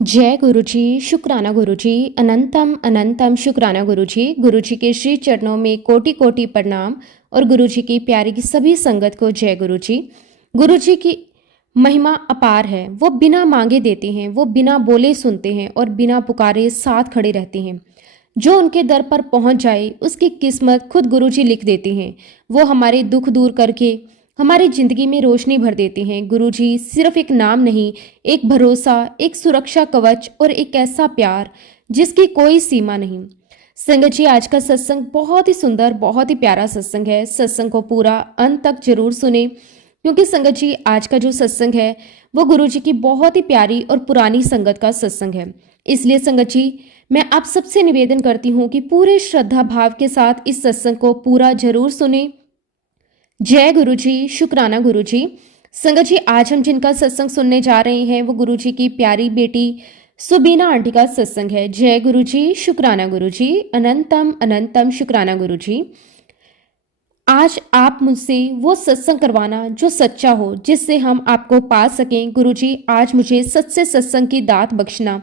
जय गुरु जी, शुक्राना गुरु जी, अनंतम अनंतम शुक्राना गुरु जी। गुरु जी के श्री चरणों में कोटि कोटि प्रणाम और गुरु जी की प्यारी की सभी संगत को जय गुरु जी। गुरु जी की महिमा अपार है। वो बिना मांगे देते हैं, वो बिना बोले सुनते हैं और बिना पुकारे साथ खड़े रहते हैं। जो उनके दर पर पहुंच जाए उसकी किस्मत खुद गुरु जी लिख देते हैं। वो हमारे दुख दूर करके हमारी जिंदगी में रोशनी भर देते हैं। गुरु जी सिर्फ एक नाम नहीं, एक भरोसा, एक सुरक्षा कवच और एक ऐसा प्यार जिसकी कोई सीमा नहीं। संगत जी, आज का सत्संग बहुत ही सुंदर, बहुत ही प्यारा सत्संग है। सत्संग को पूरा अंत तक जरूर सुने, क्योंकि संगत जी आज का जो सत्संग है वो गुरु जी की बहुत ही प्यारी और पुरानी संगत का सत्संग है। इसलिए संगत जी, मैं आप सबसे निवेदन करती हूँ कि पूरे श्रद्धा भाव के साथ इस सत्संग को पूरा जरूर सुने। जय गुरु जी, शुक्राना गुरु जी। संगत जी, आज हम जिनका सत्संग सुनने जा रहे हैं वो गुरु जी की प्यारी बेटी सुबीना आंटी का सत्संग है। जय गुरु जी, शुक्राना गुरु जी, अनंतम अनंतम शुक्राना गुरु जी। आज आप मुझसे वो सत्संग करवाना जो सच्चा हो, जिससे हम आपको पा सकें। गुरु जी, आज मुझे सच्चे सत्संग की दात बख्शना।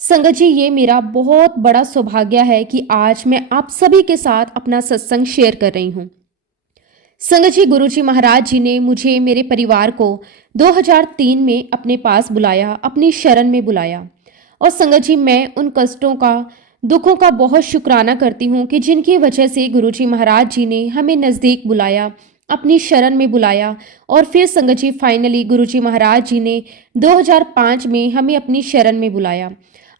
संगत जी, ये मेरा बहुत बड़ा सौभाग्य है कि आज मैं आप सभी के साथ अपना सत्संग शेयर कर रही हूँ। संगत जी, गुरु जी महाराज जी ने मुझे, मेरे परिवार को 2003 में अपने पास बुलाया, अपनी शरण में बुलाया। और संगत जी, मैं उन कष्टों का, दुखों का बहुत शुक्राना करती हूँ कि जिनकी वजह से गुरु जी महाराज जी ने हमें नज़दीक बुलाया, अपनी शरण में बुलाया। और फिर संगत जी, फाइनली गुरु जी महाराज जी ने 2005 में हमें अपनी शरण में बुलाया,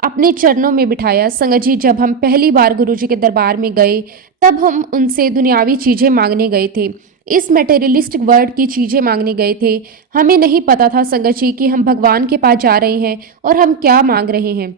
अपने चरणों में बिठाया। संगत जी, जब हम पहली बार गुरु जी के दरबार में गए तब हम उनसे दुनियावी चीज़ें मांगने गए थे, इस मटेरियलिस्टिक वर्ल्ड की चीज़ें मांगने गए थे। हमें नहीं पता था संगत जी कि हम भगवान के पास जा रहे हैं और हम क्या मांग रहे हैं।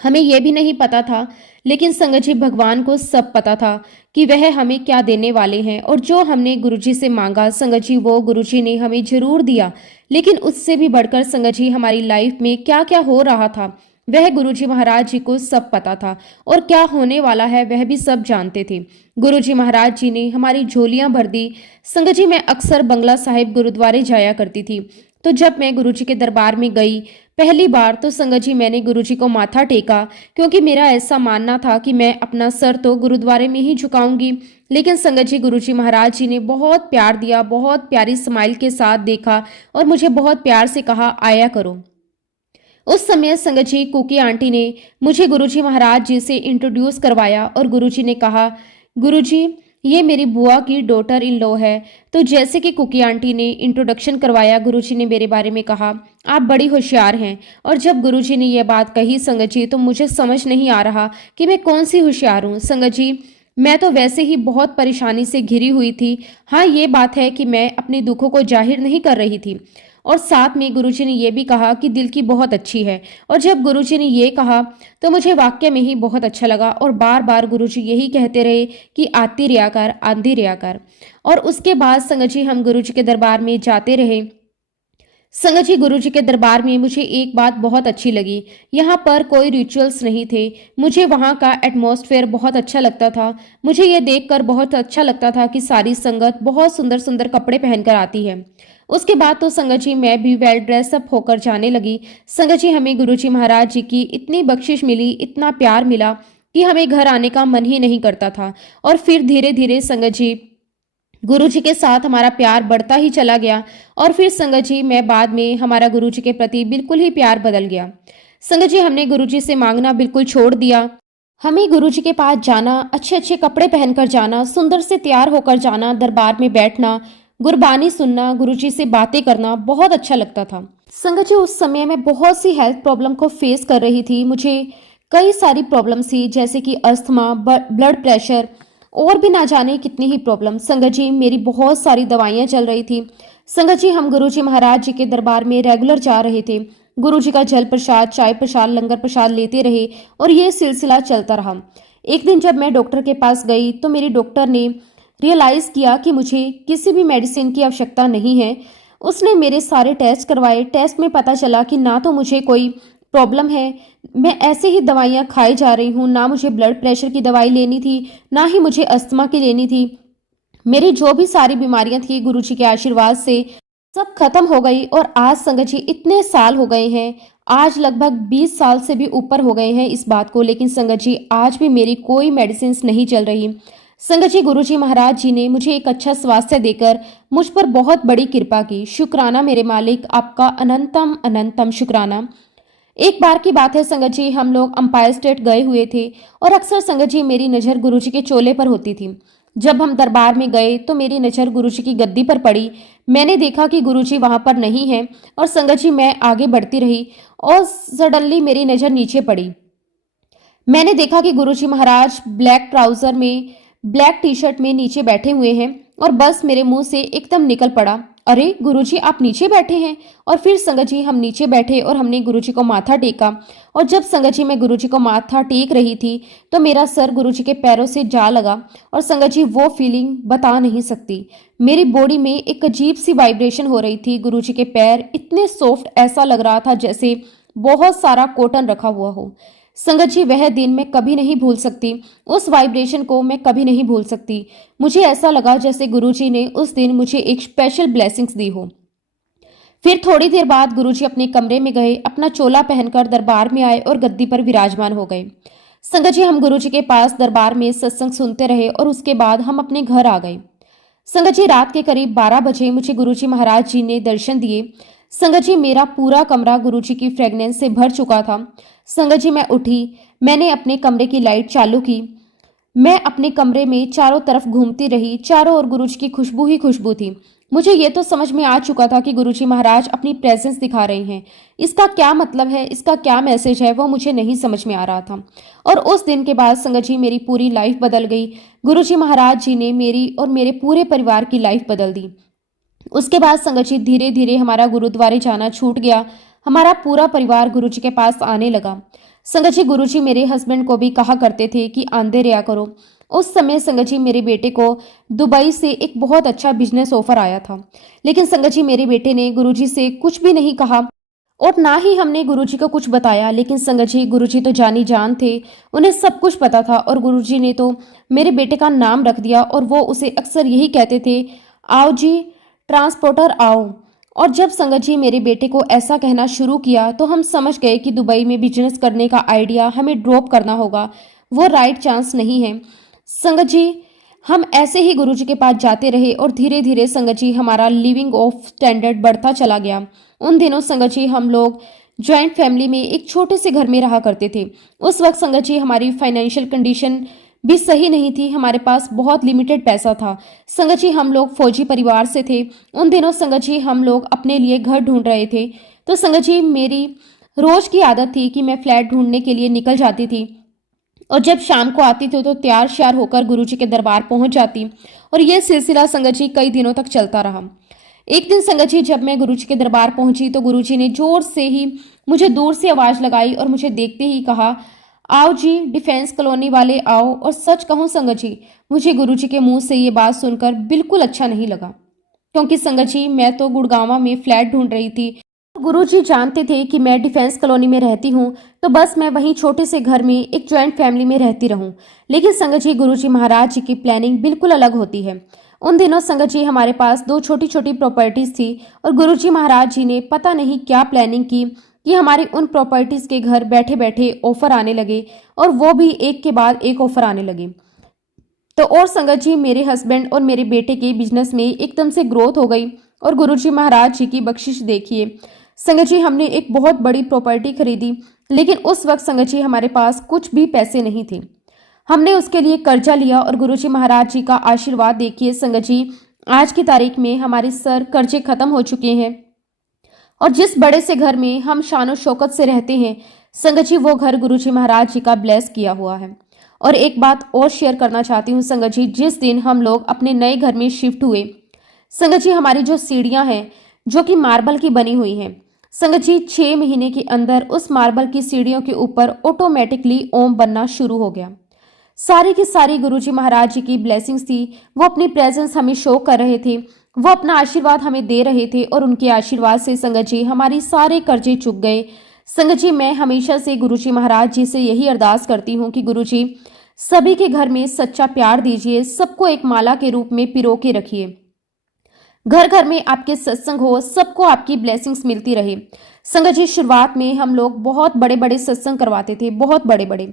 हमें यह भी नहीं पता था, लेकिन संगत जी भगवान को सब पता था कि वह हमें क्या देने वाले हैं। और जो हमने गुरुजी से मांगा संगत जी, वो गुरुजी ने हमें जरूर दिया। लेकिन उससे भी बढ़कर संगत जी, हमारी लाइफ में क्या क्या हो रहा था वह गुरुजी महाराज जी को सब पता था, और क्या होने वाला है वह भी सब जानते थे। गुरुजी महाराज जी ने हमारी झोलियां भर दी। संगत जी, मैं अक्सर बंगला साहिब गुरुद्वारे जाया करती थी, तो जब मैं गुरुजी के दरबार में गई पहली बार तो संगत जी, मैंने गुरुजी को माथा टेका, क्योंकि मेरा ऐसा मानना था कि मैं अपना सर तो गुरुद्वारे में ही झुकाऊंगी। लेकिन संगत जी, गुरुजी महाराज जी ने बहुत प्यार दिया, बहुत प्यारी स्माइल के साथ देखा और मुझे बहुत प्यार से कहा, आया करो। उस समय संगत जी, कुकी आंटी ने मुझे गुरुजी महाराज जी से इंट्रोड्यूस करवाया और गुरुजी ने कहा, गुरुजी ये मेरी बुआ की डॉटर इन लॉ है। तो जैसे कि कुकी आंटी ने इंट्रोडक्शन करवाया, गुरुजी ने मेरे बारे में कहा, आप बड़ी होशियार हैं। और जब गुरुजी ने यह बात कही संगत जी, तो मुझे समझ नहीं आ रहा कि मैं कौन सी होशियार हूँ। संगत जी, मैं तो वैसे ही बहुत परेशानी से घिरी हुई थी। हाँ, ये बात है कि मैं अपने दुखों को जाहिर नहीं कर रही थी। और साथ में गुरुजी ने यह भी कहा कि दिल की बहुत अच्छी है। और जब गुरुजी ने ये कहा तो मुझे वाक्य में ही बहुत अच्छा लगा, और बार बार गुरुजी यही कहते रहे कि आती रिया कर, आंधी रिया कर। और उसके बाद संगत जी, हम गुरुजी के दरबार में जाते रहे। संगत जी, गुरुजी के दरबार में मुझे एक बात बहुत अच्छी लगी, यहाँ पर कोई रिचुअल्स नहीं थे। मुझे वहाँ का एटमॉस्फेयर बहुत अच्छा लगता था। मुझे ये देखकर बहुत अच्छा लगता था कि सारी संगत बहुत सुंदर सुंदर कपड़े पहनकर आती है। उसके बाद तो संगत जी, मैं भी वेल ड्रेसअप होकर जाने लगी। संगत जी, हमें गुरुजी महाराज जी की इतनी बख्शिश मिली, इतना प्यार मिला कि हमें घर आने का मन ही नहीं करता था। और फिर धीरे धीरे संगत जी, गुरुजी के साथ हमारा प्यार बढ़ता ही चला गया। और फिर संगत जी, मैं बाद में हमारा गुरुजी के प्रति बिल्कुल ही प्यार बदल गया। संगत जी, हमने गुरुजी से मांगना बिल्कुल छोड़ दिया। हमें गुरुजी के पास जाना, अच्छे अच्छे कपड़े पहनकर जाना, सुंदर से तैयार होकर जाना, दरबार में बैठना, गुरबानी सुनना, गुरुजी से बातें करना बहुत अच्छा लगता था। संगत जी, उस समय मैं बहुत सी हेल्थ प्रॉब्लम को फेस कर रही थी। मुझे कई सारी प्रॉब्लम थी, जैसे कि अस्थमा, ब्लड प्रेशर और भी ना जाने कितनी ही प्रॉब्लम। संगत जी, मेरी बहुत सारी दवाइयाँ चल रही थी। संगत जी, हम गुरुजी महाराज जी के दरबार में रेगुलर जा रहे थे। गुरुजी का जल प्रसाद, चाय प्रसाद, लंगर प्रसाद लेते रहे और ये सिलसिला चलता रहा। एक दिन जब मैं डॉक्टर के पास गई तो मेरी डॉक्टर ने रियलाइज़ किया कि मुझे किसी भी मेडिसिन की आवश्यकता नहीं है। उसने मेरे सारे टेस्ट करवाए। टेस्ट में पता चला कि ना तो मुझे कोई प्रॉब्लम है, मैं ऐसे ही दवाइयाँ खाई जा रही हूँ, ना मुझे ब्लड प्रेशर की दवाई लेनी थी, ना ही मुझे अस्थमा की लेनी थी। मेरी जो भी सारी बीमारियाँ थी गुरुजी के आशीर्वाद से सब खत्म हो गई और आज संगत जी इतने साल हो गए हैं, आज लगभग 20 साल से भी ऊपर हो गए हैं इस बात को, लेकिन संगत जी आज भी मेरी कोई मेडिसिन नहीं चल रही। संगत जी गुरुजी महाराज जी ने मुझे एक अच्छा स्वास्थ्य देकर मुझ पर बहुत बड़ी कृपा की। शुक्राना मेरे मालिक, आपका अनंतम अनंतम शुक्राना। एक बार की बात है संगत जी, हम लोग अंपायर स्टेट गए हुए थे और अक्सर संगत जी मेरी नज़र गुरुजी के चोले पर होती थी। जब हम दरबार में गए तो मेरी नज़र गुरुजी की गद्दी पर पड़ी। मैंने देखा कि गुरुजी वहां पर नहीं है और संगत जी मैं आगे बढ़ती रही और सडनली मेरी नज़र नीचे पड़ी। मैंने देखा कि गुरुजी महाराज ब्लैक ट्राउजर में, ब्लैक टी शर्ट में नीचे बैठे हुए हैं और बस मेरे मुंह से एकदम निकल पड़ा, अरे गुरुजी आप नीचे बैठे हैं। और फिर संगत जी हम नीचे बैठे और हमने गुरुजी को माथा टेका। और जब संगत जी मैं गुरुजी को माथा टेक रही थी तो मेरा सर गुरुजी के पैरों से जा लगा और संगत जी वो फीलिंग बता नहीं सकती। मेरी बॉडी में एक अजीब सी वाइब्रेशन हो रही थी। गुरुजी के पैर इतने सॉफ्ट, ऐसा लग रहा था जैसे बहुत सारा कॉटन रखा हुआ हो। संगत जी वह दिन मैं कभी नहीं भूल सकती, उस वाइब्रेशन को मैं कभी नहीं भूल सकती। मुझे ऐसा लगा जैसे गुरुजी ने उस दिन मुझे एक स्पेशल ब्लेसिंग्स दी हो। फिर थोड़ी देर बाद गुरुजी अपने कमरे में गए, अपना चोला पहनकर दरबार में आए और गद्दी पर विराजमान हो गए। संगत जी हम गुरुजी के पास दरबार में सत्संग सुनते रहे और उसके बाद हम अपने घर आ गए। संगत जी रात के करीब 12 बजे मुझे गुरुजी महाराज जी ने दर्शन दिए। संगत जी मेरा पूरा कमरा गुरुजी की फ्रेगनेंस से भर चुका था। संगत जी मैं उठी, मैंने अपने कमरे की लाइट चालू की। मैं अपने कमरे में चारों तरफ घूमती रही, चारों ओर गुरुजी की खुशबू ही खुशबू थी। मुझे ये तो समझ में आ चुका था कि गुरुजी महाराज अपनी प्रेजेंस दिखा रहे हैं। इसका क्या मतलब है, इसका क्या मैसेज है, वो मुझे नहीं समझ में आ रहा था। और उस दिन के बाद संगत जी मेरी पूरी लाइफ बदल गई। गुरुजी महाराज जी ने मेरी और मेरे पूरे परिवार की लाइफ बदल दी। उसके बाद संगत जी धीरे धीरे हमारा गुरुद्वारे जाना छूट गया। हमारा पूरा परिवार गुरुजी के पास आने लगा। संगत जी गुरुजी मेरे हस्बैंड को भी कहा करते थे कि आंदे रहा करो। उस समय संगत जी मेरे बेटे को दुबई से एक बहुत अच्छा बिजनेस ऑफर आया था, लेकिन संगत जी मेरे बेटे ने गुरुजी से कुछ भी नहीं कहा और ना ही हमने गुरुजी को कुछ बताया। लेकिन संगत जी गुरुजी तो जानी जान थे, उन्हें सब कुछ पता था और गुरुजी ने तो मेरे बेटे का नाम रख दिया और वो उसे अक्सर यही कहते थे, आओ जी ट्रांसपोर्टर आओ। और जब संगत जी मेरे बेटे को ऐसा कहना शुरू किया तो हम समझ गए कि दुबई में बिजनेस करने का आइडिया हमें ड्रॉप करना होगा, वो राइट चांस नहीं है। संगत जी हम ऐसे ही गुरुजी के पास जाते रहे और धीरे धीरे संगत जी हमारा लिविंग ऑफ स्टैंडर्ड बढ़ता चला गया। उन दिनों संगत जी हम लोग ज्वाइंट फैमिली में एक छोटे से घर में रहा करते थे। उस वक्त संगत जी हमारी फाइनेंशियल कंडीशन भी सही नहीं थी, हमारे पास बहुत लिमिटेड पैसा था। संगत जी हम लोग फौजी परिवार से थे। उन दिनों संगत जी हम लोग अपने लिए घर ढूंढ रहे थे। तो संगत जी मेरी रोज की आदत थी कि मैं फ्लैट ढूंढने के लिए निकल जाती थी और जब शाम को आती थी तो तैयार श्यार होकर गुरुजी के दरबार पहुंच जाती और यह सिलसिला संगत जी कई दिनों तक चलता रहा। एक दिन संगत जी जब मैं गुरुजी के दरबार पहुंची तो गुरुजी ने जोर से ही मुझे दूर से आवाज लगाई और मुझे देखते ही कहा, आओ जी डिफेंस कॉलोनी वाले आओ। और सच कहूं संगत जी मुझे गुरुजी के मुंह से ये बात सुनकर बिल्कुल अच्छा नहीं लगा, क्योंकि संगत जी मैं तो गुड़गांवा में फ्लैट ढूंढ रही थी। गुरुजी जानते थे कि मैं डिफेंस कॉलोनी में रहती हूँ, तो बस मैं वहीं छोटे से घर में एक ज्वाइंट फैमिली में रहती रहूं। लेकिन संगत जी गुरुजी महाराज जी की प्लानिंग बिल्कुल अलग होती है। उन दिनों संगत जी हमारे पास 2 छोटी छोटी प्रॉपर्टीज थी और गुरुजी महाराज जी ने पता नहीं क्या प्लानिंग की कि हमारी उन प्रॉपर्टीज के घर बैठे बैठे ऑफर आने लगे और वो भी एक के बाद एक ऑफर आने लगे। तो और संगत जी मेरे हस्बैंड और मेरे बेटे के बिजनेस में एकदम से ग्रोथ हो गई और गुरुजी महाराज जी की बख्शिश देखिए। संगत जी हमने एक बहुत बड़ी प्रॉपर्टी खरीदी, लेकिन उस वक्त संगत जी हमारे पास कुछ भी पैसे नहीं थे। हमने उसके लिए कर्जा लिया और गुरुजी महाराज जी का आशीर्वाद देखिए संगत जी आज की तारीख में हमारे सर कर्जे खत्म हो चुके हैं और जिस बड़े से घर में हम शानो शौकत से रहते हैं संगत जी वो घर गुरुजी महाराज जी का ब्लेस किया हुआ है। और एक बात और शेयर करना चाहती हूँ संगत जी, जिस दिन हम लोग अपने नए घर में शिफ्ट हुए संगत जी हमारी जो सीढ़ियाँ हैं जो कि मार्बल की बनी हुई हैं संगत जी 6 महीने के अंदर उस मार्बल की सीढ़ियों के ऊपर ऑटोमेटिकली ओम बनना शुरू हो गया। सारी की सारी गुरुजी महाराज जी की ब्लेसिंग्स थी, वो अपनी प्रेजेंस हमें शो कर रहे थे, वो अपना आशीर्वाद हमें दे रहे थे और उनके आशीर्वाद से संगत जी हमारी सारे कर्जे चुक गए। संगत जी मैं हमेशा से गुरुजी महाराज जी से यही अरदास करती हूँ कि गुरुजी सभी के घर में सच्चा प्यार दीजिए, सबको एक माला के रूप में पिरो के रखिए। घर घर में आपके सत्संग हो, सबको आपकी ब्लेसिंग्स मिलती रहे। संगत जी, शुरुआत में हम लोग बहुत बड़े बड़े सत्संग करवाते थे, बहुत बड़े बड़े,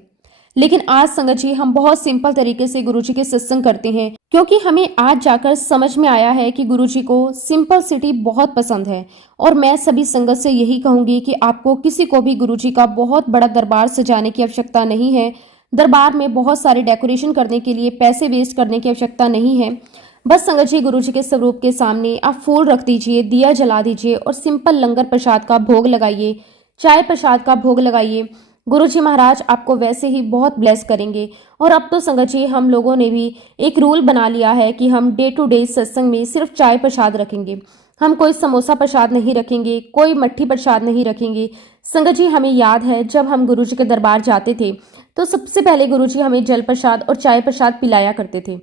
लेकिन आज संगत जी हम बहुत सिंपल तरीके से गुरुजी के सत्संग करते हैं, क्योंकि हमें आज जाकर समझ में आया है कि गुरुजी को सिंपल सिटी बहुत पसंद है। और मैं सभी संगत से यही कहूंगी कि आपको किसी को भी गुरुजी का बहुत बड़ा दरबार सजाने की आवश्यकता नहीं है। दरबार में बहुत सारे डेकोरेशन करने के लिए पैसे वेस्ट करने की आवश्यकता नहीं है। बस संगत जी, गुरुजी के स्वरूप के सामने आप फूल रख दीजिए, दिया जला दीजिए और सिंपल लंगर प्रसाद का भोग लगाइए, चाय प्रसाद का भोग लगाइए। गुरुजी महाराज आपको वैसे ही बहुत ब्लेस करेंगे। और अब तो संगत जी हम लोगों ने भी एक रूल बना लिया है कि हम डे टू डे सत्संग में सिर्फ चाय प्रसाद रखेंगे। हम कोई समोसा प्रसाद नहीं रखेंगे, कोई मट्ठी प्रसाद नहीं रखेंगे। संगत जी, हमें याद है जब हम गुरुजी के दरबार जाते थे तो सबसे पहले गुरुजी हमें जल प्रसाद और चाय प्रसाद पिलाया करते थे।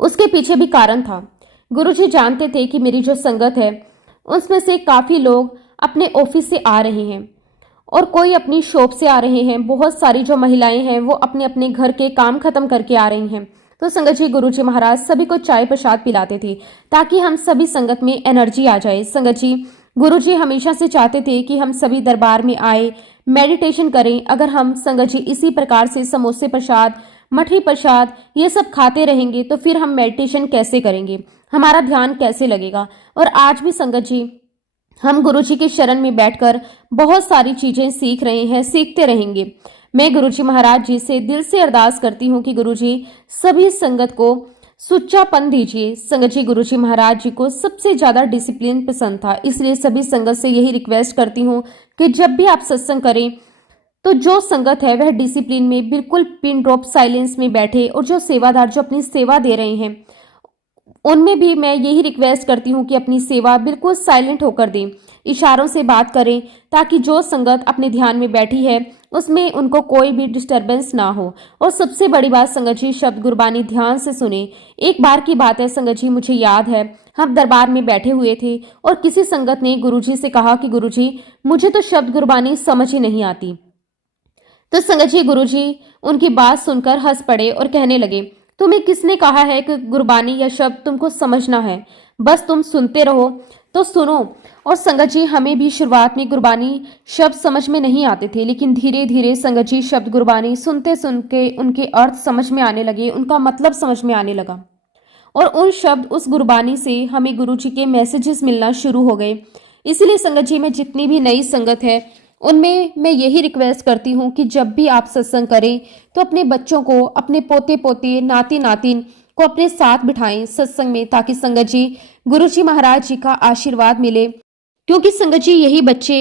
उसके पीछे भी कारण था। गुरुजी जानते थे कि मेरी जो संगत है उसमें से काफ़ी लोग अपने ऑफिस से आ रहे हैं और कोई अपनी शॉप से आ रहे हैं। बहुत सारी जो महिलाएं हैं वो अपने अपने घर के काम खत्म करके आ रही हैं। तो संगत जी, गुरुजी महाराज सभी को चाय प्रसाद पिलाते थे ताकि हम सभी संगत में एनर्जी आ जाए। संगत जी, गुरुजी हमेशा से चाहते थे कि हम सभी दरबार में आए, मेडिटेशन करें। अगर हम संगत जी इसी प्रकार से समोसे प्रसाद, मठरी प्रसाद ये सब खाते रहेंगे तो फिर हम मेडिटेशन कैसे करेंगे, हमारा ध्यान कैसे लगेगा। और आज भी संगत जी हम गुरुजी के शरण में बैठकर बहुत सारी चीजें सीख रहे हैं, सीखते रहेंगे। मैं गुरुजी महाराज जी से दिल से अरदास करती हूँ कि गुरुजी सभी संगत को सुच्चापन दीजिए। संगत जी, गुरुजी महाराज जी को सबसे ज्यादा डिसिप्लिन पसंद था, इसलिए सभी संगत से यही रिक्वेस्ट करती हूँ कि जब भी आप सत्संग करें तो जो संगत है वह डिसिप्लिन में बिल्कुल पिन ड्रॉप साइलेंस में बैठे, और जो सेवादार जो अपनी सेवा दे रहे हैं उनमें भी मैं यही रिक्वेस्ट करती हूँ कि अपनी सेवा बिल्कुल साइलेंट होकर दें, इशारों से बात करें ताकि जो संगत अपने ध्यान में बैठी है उसमें उनको कोई भी डिस्टरबेंस ना हो। और सबसे बड़ी बात संगत जी, शब्द गुरबानी ध्यान से सुने। एक बार की बात है संगत जी, मुझे याद है हम दरबार में बैठे हुए थे और किसी संगत ने गुरुजी से कहा कि गुरुजी मुझे तो शब्द गुरबानी समझ ही नहीं आती। तो संगत जी, गुरुजी उनकी बात सुनकर हंस पड़े और कहने लगे, तुम्हें किसने कहा है कि गुरबानी या शब्द तुमको समझना है, बस तुम सुनते रहो तो सुनो। और संगत जी, हमें भी शुरुआत में गुरबानी शब्द समझ में नहीं आते थे, लेकिन धीरे धीरे संगत जी शब्द गुरबानी सुनते सुन के उनके अर्थ समझ में आने लगे, उनका मतलब समझ में आने लगा। और उन शब्द उस गुरबानी से हमें गुरुजी के मैसेजेस मिलना शुरू हो गए। इसलिए संगत जी, में जितनी भी नई संगत है उनमें मैं यही रिक्वेस्ट करती हूँ कि जब भी आप सत्संग करें तो अपने बच्चों को, अपने पोते पोते, नाती नातिन को अपने साथ बिठाएं सत्संग में, ताकि संगत जी गुरुजी महाराज जी का आशीर्वाद मिले। क्योंकि संगत जी यही बच्चे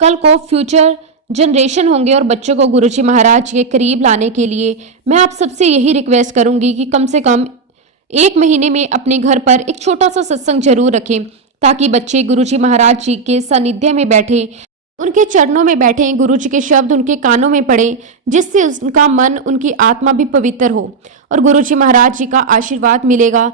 कल को फ्यूचर जनरेशन होंगे और बच्चों को गुरुजी महाराज के करीब लाने के लिए मैं आप सबसे यही रिक्वेस्ट करूंगी कि कम से कम 1 महीने में अपने घर पर एक छोटा सा सत्संग जरूर रखें, ताकि बच्चे गुरुजी महाराज जी के सानिध्य में बैठे, उनके चरणों में बैठे, गुरुजी के शब्द उनके कानों में पड़े, जिससे उनका मन, उनकी आत्मा भी पवित्र हो और गुरुजी महाराज जी का आशीर्वाद मिलेगा।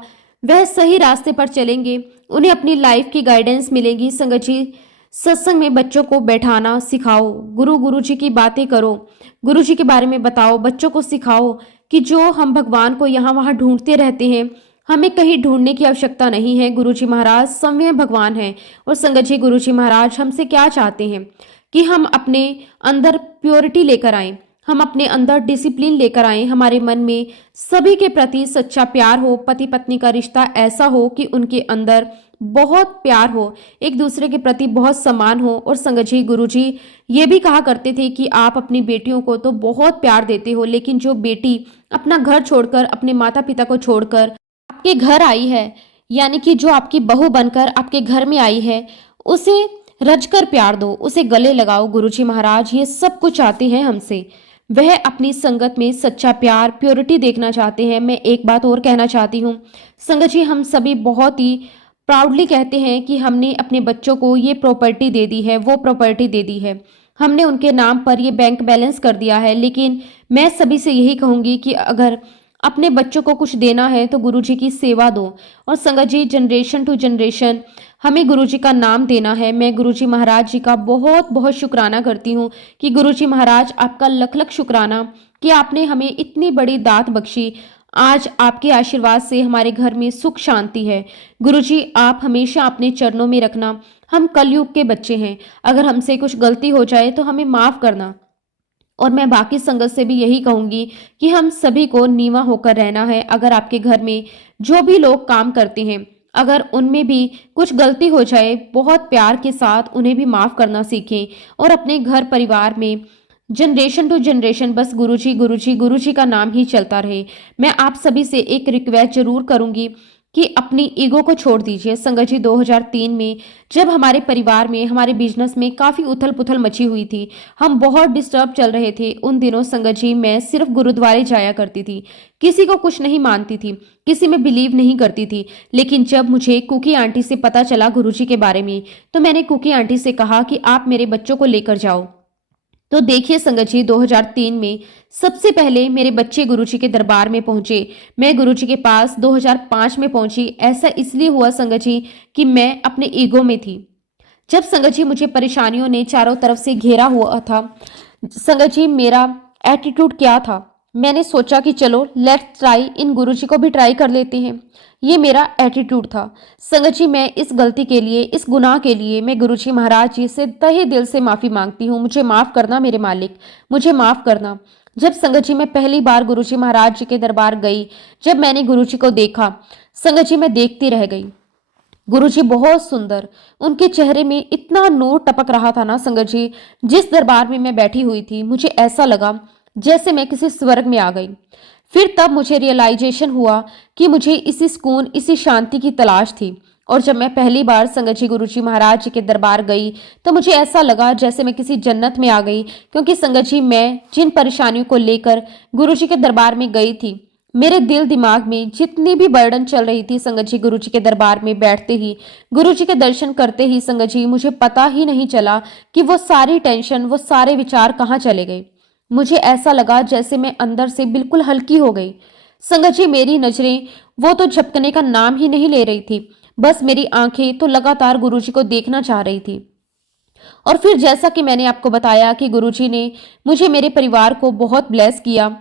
वह सही रास्ते पर चलेंगे, उन्हें अपनी लाइफ की गाइडेंस मिलेगी। संगत जी, सत्संग में बच्चों को बैठाना सिखाओ, गुरुजी की बातें करो, गुरुजी के बारे में बताओ, बच्चों को सिखाओ कि जो हम भगवान को यहाँ वहाँ ढूंढते रहते हैं, हमें कहीं ढूंढने की आवश्यकता नहीं है। गुरुजी महाराज स्वयं भगवान हैं। और संगत जी, गुरुजी महाराज हमसे क्या चाहते हैं कि हम अपने अंदर प्योरिटी लेकर आएं, हम अपने अंदर डिसिप्लिन लेकर आएं, हमारे मन में सभी के प्रति सच्चा प्यार हो, पति पत्नी का रिश्ता ऐसा हो कि उनके अंदर बहुत प्यार हो, एक दूसरे के प्रति बहुत सम्मान हो। और संगत जी, गुरुजी ये भी कहा करते थे कि आप अपनी बेटियों को तो बहुत प्यार देते हो, लेकिन जो बेटी अपना घर छोड़कर, अपने माता पिता को छोड़कर आपके घर आई है, यानी कि जो आपकी बहू बनकर आपके घर में आई है, उसे रजकर प्यार दो, उसे गले लगाओ। गुरुजी महाराज ये सब कुछ चाहते हैं हमसे, वह अपनी संगत में सच्चा प्यार, प्योरिटी देखना चाहते हैं। मैं एक बात और कहना चाहती हूँ संगत जी, हम सभी बहुत ही प्राउडली कहते हैं कि हमने अपने बच्चों को ये प्रॉपर्टी दे दी है, वो प्रॉपर्टी दे दी है, हमने उनके नाम पर ये बैंक बैलेंस कर दिया है। लेकिन मैं सभी से यही कहूँगी कि अगर अपने बच्चों को कुछ देना है तो गुरुजी की सेवा दो। और संगत जी, जनरेशन टू जनरेशन हमें गुरुजी का नाम देना है। मैं गुरुजी महाराज जी का बहुत बहुत शुक्राना करती हूँ कि गुरुजी महाराज आपका लख लख शुक्राना कि आपने हमें इतनी बड़ी दात बख्शी, आज आपके आशीर्वाद से हमारे घर में सुख शांति है। गुरुजी, आप हमेशा अपने चरणों में रखना। हम कलयुग के बच्चे हैं। अगर हमसे कुछ गलती हो जाए तो हमें माफ़ करना। और मैं बाकी संगत से भी यही कहूँगी कि हम सभी को नीवा होकर रहना है। अगर आपके घर में जो भी लोग काम करते हैं, अगर उनमें भी कुछ गलती हो जाए, बहुत प्यार के साथ उन्हें भी माफ़ करना सीखें। और अपने घर परिवार में जनरेशन टू जनरेशन बस गुरुजी गुरुजी गुरुजी का नाम ही चलता रहे। मैं आप सभी से एक रिक्वेस्ट जरूर करूंगी कि अपनी ईगो को छोड़ दीजिए। संगत जी, 2003 में जब हमारे परिवार में, हमारे बिजनेस में काफ़ी उथल पुथल मची हुई थी, हम बहुत डिस्टर्ब चल रहे थे, उन दिनों संगत जी मैं सिर्फ गुरुद्वारे जाया करती थी। किसी को कुछ नहीं मानती थी, किसी में बिलीव नहीं करती थी। लेकिन जब मुझे कुकी आंटी से पता चला गुरुजी के बारे में, तो मैंने कुकी आंटी से कहा कि आप मेरे बच्चों को लेकर जाओ। तो देखिए संगत जी, 2003 में सबसे पहले मेरे बच्चे गुरुजी के दरबार में पहुंचे। मैं गुरुजी के पास 2005 में पहुंची। ऐसा इसलिए हुआ संगत जी कि मैं अपने ईगो में थी। जब संगत जी मुझे परेशानियों ने चारों तरफ से घेरा हुआ था, संगत जी मेरा एटीट्यूड क्या था, मैंने सोचा कि चलो लेट्स ट्राई, इन गुरुजी को भी ट्राई कर लेते हैं। ये मेरा एटीट्यूड था। संगत जी, मैं इस गलती के लिए, इस गुनाह के लिए मैं गुरुजी महाराज जी से तहे दिल से माफ़ी मांगती हूँ। मुझे माफ़ करना मेरे मालिक, मुझे माफ़ करना। जब संगत जी मैं पहली बार गुरुजी महाराज जी के दरबार गई, जब मैंने गुरुजी को देखा, संगत जी मैं देखती रह गई। गुरुजी बहुत सुंदर, उनके चेहरे में इतना नूर टपक रहा था ना संगत जी। जिस दरबार में मैं बैठी हुई थी, मुझे ऐसा लगा जैसे मैं किसी स्वर्ग में आ गई। फिर तब मुझे रियलाइजेशन हुआ कि मुझे इसी सुकून, इसी शांति की तलाश थी। और जब मैं पहली बार संगत जी गुरुजी महाराज जी के दरबार गई, तो मुझे ऐसा लगा जैसे मैं किसी जन्नत में आ गई। क्योंकि संगत जी मैं जिन परेशानियों को लेकर गुरुजी के दरबार में गई थी, मेरे दिल दिमाग में जितनी भी बर्डन चल रही थी संगत जी, गुरुजी के दरबार में बैठते ही, गुरुजी के दर्शन करते ही संगत जी मुझे पता ही नहीं चला कि वो सारी टेंशन, वो सारे विचार कहाँ चले गए। मुझे ऐसा लगा जैसे मैं अंदर से बिल्कुल हल्की हो गई। संगत जी मेरी नजरें वो तो झपकने का नाम ही नहीं ले रही थी, बस मेरी आंखें तो लगातार गुरुजी को देखना चाह रही थी। और फिर जैसा कि मैंने आपको बताया कि गुरुजी ने मुझे, मेरे परिवार को बहुत ब्लेस किया।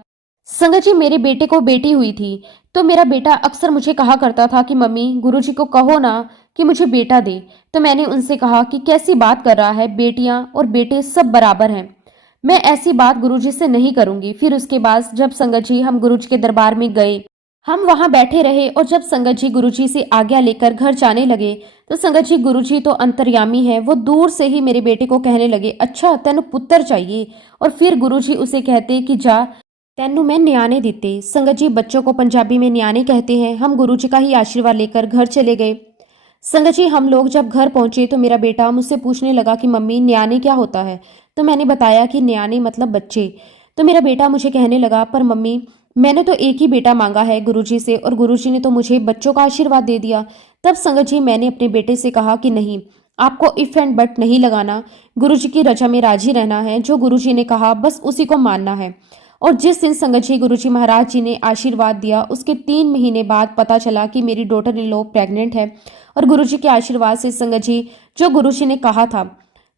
संगत जी मेरे बेटे को बेटी हुई थी, तो मेरा बेटा अक्सर मुझे कहा करता था कि मम्मी गुरुजी को कहो ना कि मुझे बेटा दे। तो मैंने उनसे कहा कि कैसी बात कर रहा है, बेटियां और बेटे सब बराबर हैं, मैं ऐसी बात गुरुजी से नहीं करूंगी। फिर उसके बाद जब संगत जी हम गुरुजी के दरबार में गए, हम वहां बैठे रहे, और जब संगत जी गुरुजी से आज्ञा लेकर घर जाने लगे, तो संगत जी गुरुजी तो अंतर्यामी है, वो दूर से ही मेरे बेटे को कहने लगे, अच्छा तेनु पुत्र चाहिए। और फिर गुरुजी उसे कहते कि जा तेनू मैं न्याणे दिते। संगत जी बच्चों को पंजाबी में न्याणे कहते हैं। हम गुरुजी का ही आशीर्वाद लेकर घर चले गए। संगत जी हम लोग जब घर पहुंचे तो मेरा बेटा मुझसे पूछने लगा कि मम्मी न्याणे क्या होता है। तो मैंने बताया कि न्याणे मतलब बच्चे। तो मेरा बेटा मुझे कहने लगा, पर मम्मी मैंने तो एक ही बेटा मांगा है गुरुजी से, और गुरुजी ने तो मुझे बच्चों का आशीर्वाद दे दिया। तब संगत जी मैंने अपने बेटे से कहा कि नहीं, आपको इफ एंड बट नहीं लगाना, गुरुजी की रजा में राजी रहना है। जो गुरुजी ने कहा बस उसी को मानना है। और जिस दिन संगत जी गुरुजी महाराज जी ने आशीर्वाद दिया, उसके 3 महीने बाद पता चला कि मेरी डॉटर इन लॉ प्रेग्नेंट है। और गुरुजी के आशीर्वाद से संगत जी, जो गुरुजी ने कहा था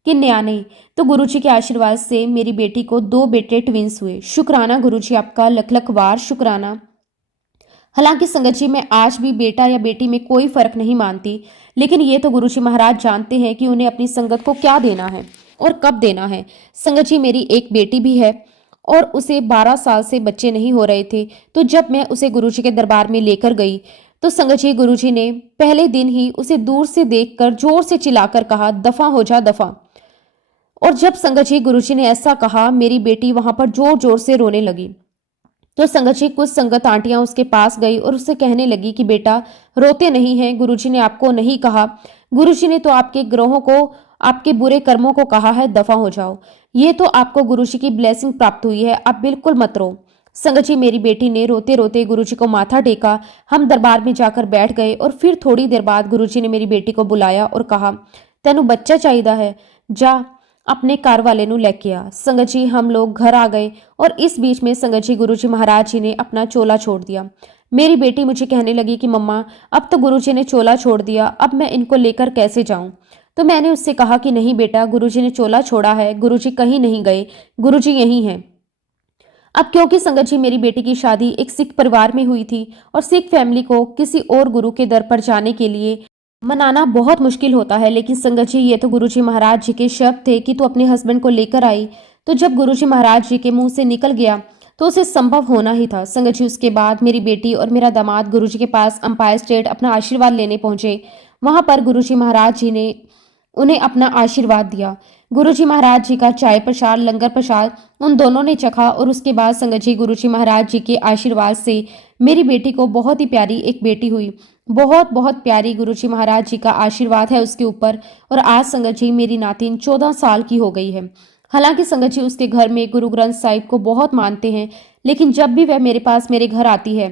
कि न्याणे, तो गुरुजी के आशीर्वाद से मेरी बेटी को 2 बेटे ट्विंस हुए। शुक्राना गुरुजी, आपका लख लख बार शुक्राना। हालांकि संगत जी मैं आज भी बेटा या बेटी में कोई फर्क नहीं मानती, लेकिन ये तो गुरुजी महाराज जानते हैं कि उन्हें अपनी संगत को क्या देना है और कब देना है। संगत जी मेरी एक बेटी भी है, और उसे 12 साल से बच्चे नहीं हो रहे थे। तो जब मैं उसे गुरुजी के दरबार में लेकर गई, तो संगत जी गुरुजी ने पहले दिन ही उसे दूर से देखकर जोर से चिल्लाकर कहा, दफा हो जा दफा। और जब संगत जी गुरुजी ने ऐसा कहा, मेरी बेटी वहां पर जोर जोर से रोने लगी। तो संगत जी कुछ संगत आंटियां उसके पास गई और उससे कहने लगी कि बेटा रोते नहीं हैं, गुरुजी ने आपको नहीं कहा, गुरुजी ने तो आपके ग्रहों को, आपके बुरे कर्मों को कहा है, दफा हो जाओ। ये तो आपको गुरुजी की ब्लेसिंग प्राप्त हुई है, आप बिल्कुल मत रो। संगत जी मेरी बेटी ने रोते रोते गुरुजी को माथा टेका। हम दरबार में जाकर बैठ गए, और फिर थोड़ी देर बाद गुरुजी ने मेरी बेटी को बुलाया और कहा, तेनू बच्चा चाहिए है, जा अपने कार वाले नू लेके आ। संगत जी हम लोग घर आ गए, और इस बीच में संगत जी गुरुजी महाराज जी ने अपना चोला छोड़ दिया। मेरी बेटी मुझे कहने लगी कि मम्मा अब तो गुरुजी ने चोला छोड़ दिया, अब मैं इनको लेकर कैसे जाऊं। तो मैंने उससे कहा कि नहीं बेटा, गुरुजी ने चोला छोड़ा है, गुरुजी कहीं नहीं गए, गुरुजी यहीं हैं। अब क्योंकि संगत जी मेरी बेटी की शादी एक सिख परिवार में हुई थी और सिख फैमिली को किसी और गुरु के दर पर जाने के लिए मनाना बहुत मुश्किल होता है। लेकिन संगत जी ये तो गुरुजी महाराज जी के शब्द थे कि तू अपने हस्बैंड को लेकर आई, तो जब गुरुजी महाराज जी के मुंह से निकल गया तो उसे संभव होना ही था। संगत जी उसके बाद मेरी बेटी और मेरा दामाद गुरुजी के पास अंपायर स्टेट अपना आशीर्वाद लेने पहुंचे। वहां पर गुरुजी महाराज जी ने उन्हें अपना आशीर्वाद दिया। गुरुजी महाराज जी का चाय प्रसाद, लंगर प्रसाद उन दोनों ने चखा और उसके बाद संगत जी गुरुजी महाराज जी के आशीर्वाद से मेरी बेटी को बहुत ही प्यारी एक बेटी हुई। बहुत बहुत प्यारी गुरुजी महाराज जी का आशीर्वाद है उसके ऊपर। और आज संगत जी मेरी नातिन 14 साल की हो गई है। हालांकि संगत जी उसके घर में गुरु ग्रंथ साहिब को बहुत मानते हैं, लेकिन जब भी वह मेरे पास मेरे घर आती है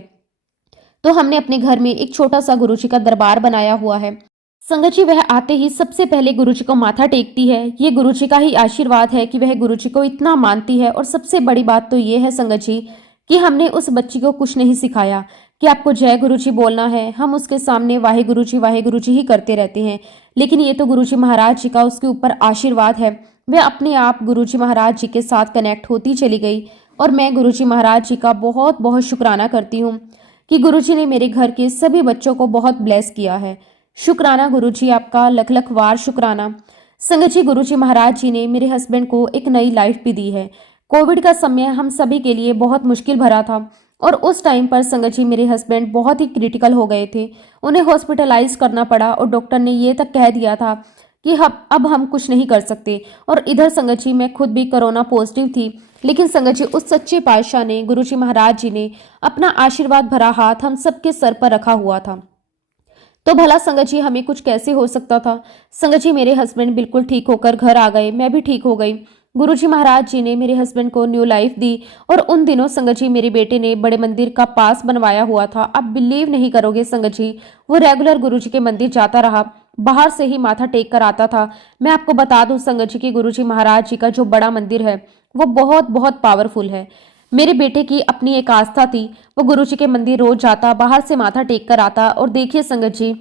तो हमने अपने घर में एक छोटा सा गुरुजी का दरबार बनाया हुआ है। संगत जी वह आते ही सबसे पहले गुरुजी को माथा टेकती है। ये गुरुजी का ही आशीर्वाद है कि वह गुरुजी को इतना मानती है। और सबसे बड़ी बात तो ये है संगत जी कि हमने उस बच्ची को कुछ नहीं सिखाया कि आपको जय गुरुजी बोलना है। हम उसके सामने वाहे गुरुजी ही करते रहते हैं। लेकिन ये तो गुरुजी महाराज जी का उसके ऊपर आशीर्वाद है। वह अपने आप गुरुजी महाराज जी के साथ कनेक्ट होती चली गई। और मैं गुरुजी महाराज जी का बहुत बहुत शुक्राना करती हूँ कि गुरुजी ने मेरे घर के सभी बच्चों को बहुत ब्लेस किया है। शुक्राना गुरुजी, आपका लख लख वार शुक्राना। संगत जी गुरुजी महाराज जी ने मेरे हस्बैंड को एक नई लाइफ भी दी है। कोविड का समय हम सभी के लिए बहुत मुश्किल भरा था और उस टाइम पर संगत जी मेरे हस्बैंड बहुत ही क्रिटिकल हो गए थे। उन्हें हॉस्पिटलाइज करना पड़ा और डॉक्टर ने ये तक कह दिया था कि अब हम कुछ नहीं कर सकते। और इधर संगत जी मैं खुद भी कोरोना पॉजिटिव थी। लेकिन संगत जी उस सच्चे पातशाह ने, गुरुजी महाराज जी ने अपना आशीर्वाद भरा हाथ हम सबके सर पर रखा हुआ था। तो भला संगत जी हमें कुछ कैसे हो सकता था। संगत जी मेरे हस्बैंड बिल्कुल ठीक होकर घर आ गए, मैं भी ठीक हो गई। गुरुजी महाराज जी ने मेरे हस्बैंड को न्यू लाइफ दी। और उन दिनों संगत जी मेरे बेटे ने बड़े मंदिर का पास बनवाया हुआ था। आप बिलीव नहीं करोगे संगत जी, वो रेगुलर गुरुजी के मंदिर जाता रहा, बाहर से ही माथा टेक कर आता था। मैं आपको बता दूं संगत जी कि गुरुजी महाराज जी का जो बड़ा मंदिर है वो बहुत बहुत पावरफुल है। मेरे बेटे की अपनी एक आस्था थी, वो गुरुजी के मंदिर रोज जाता, बाहर से माथा टेक कर आता। और देखिए संगत जी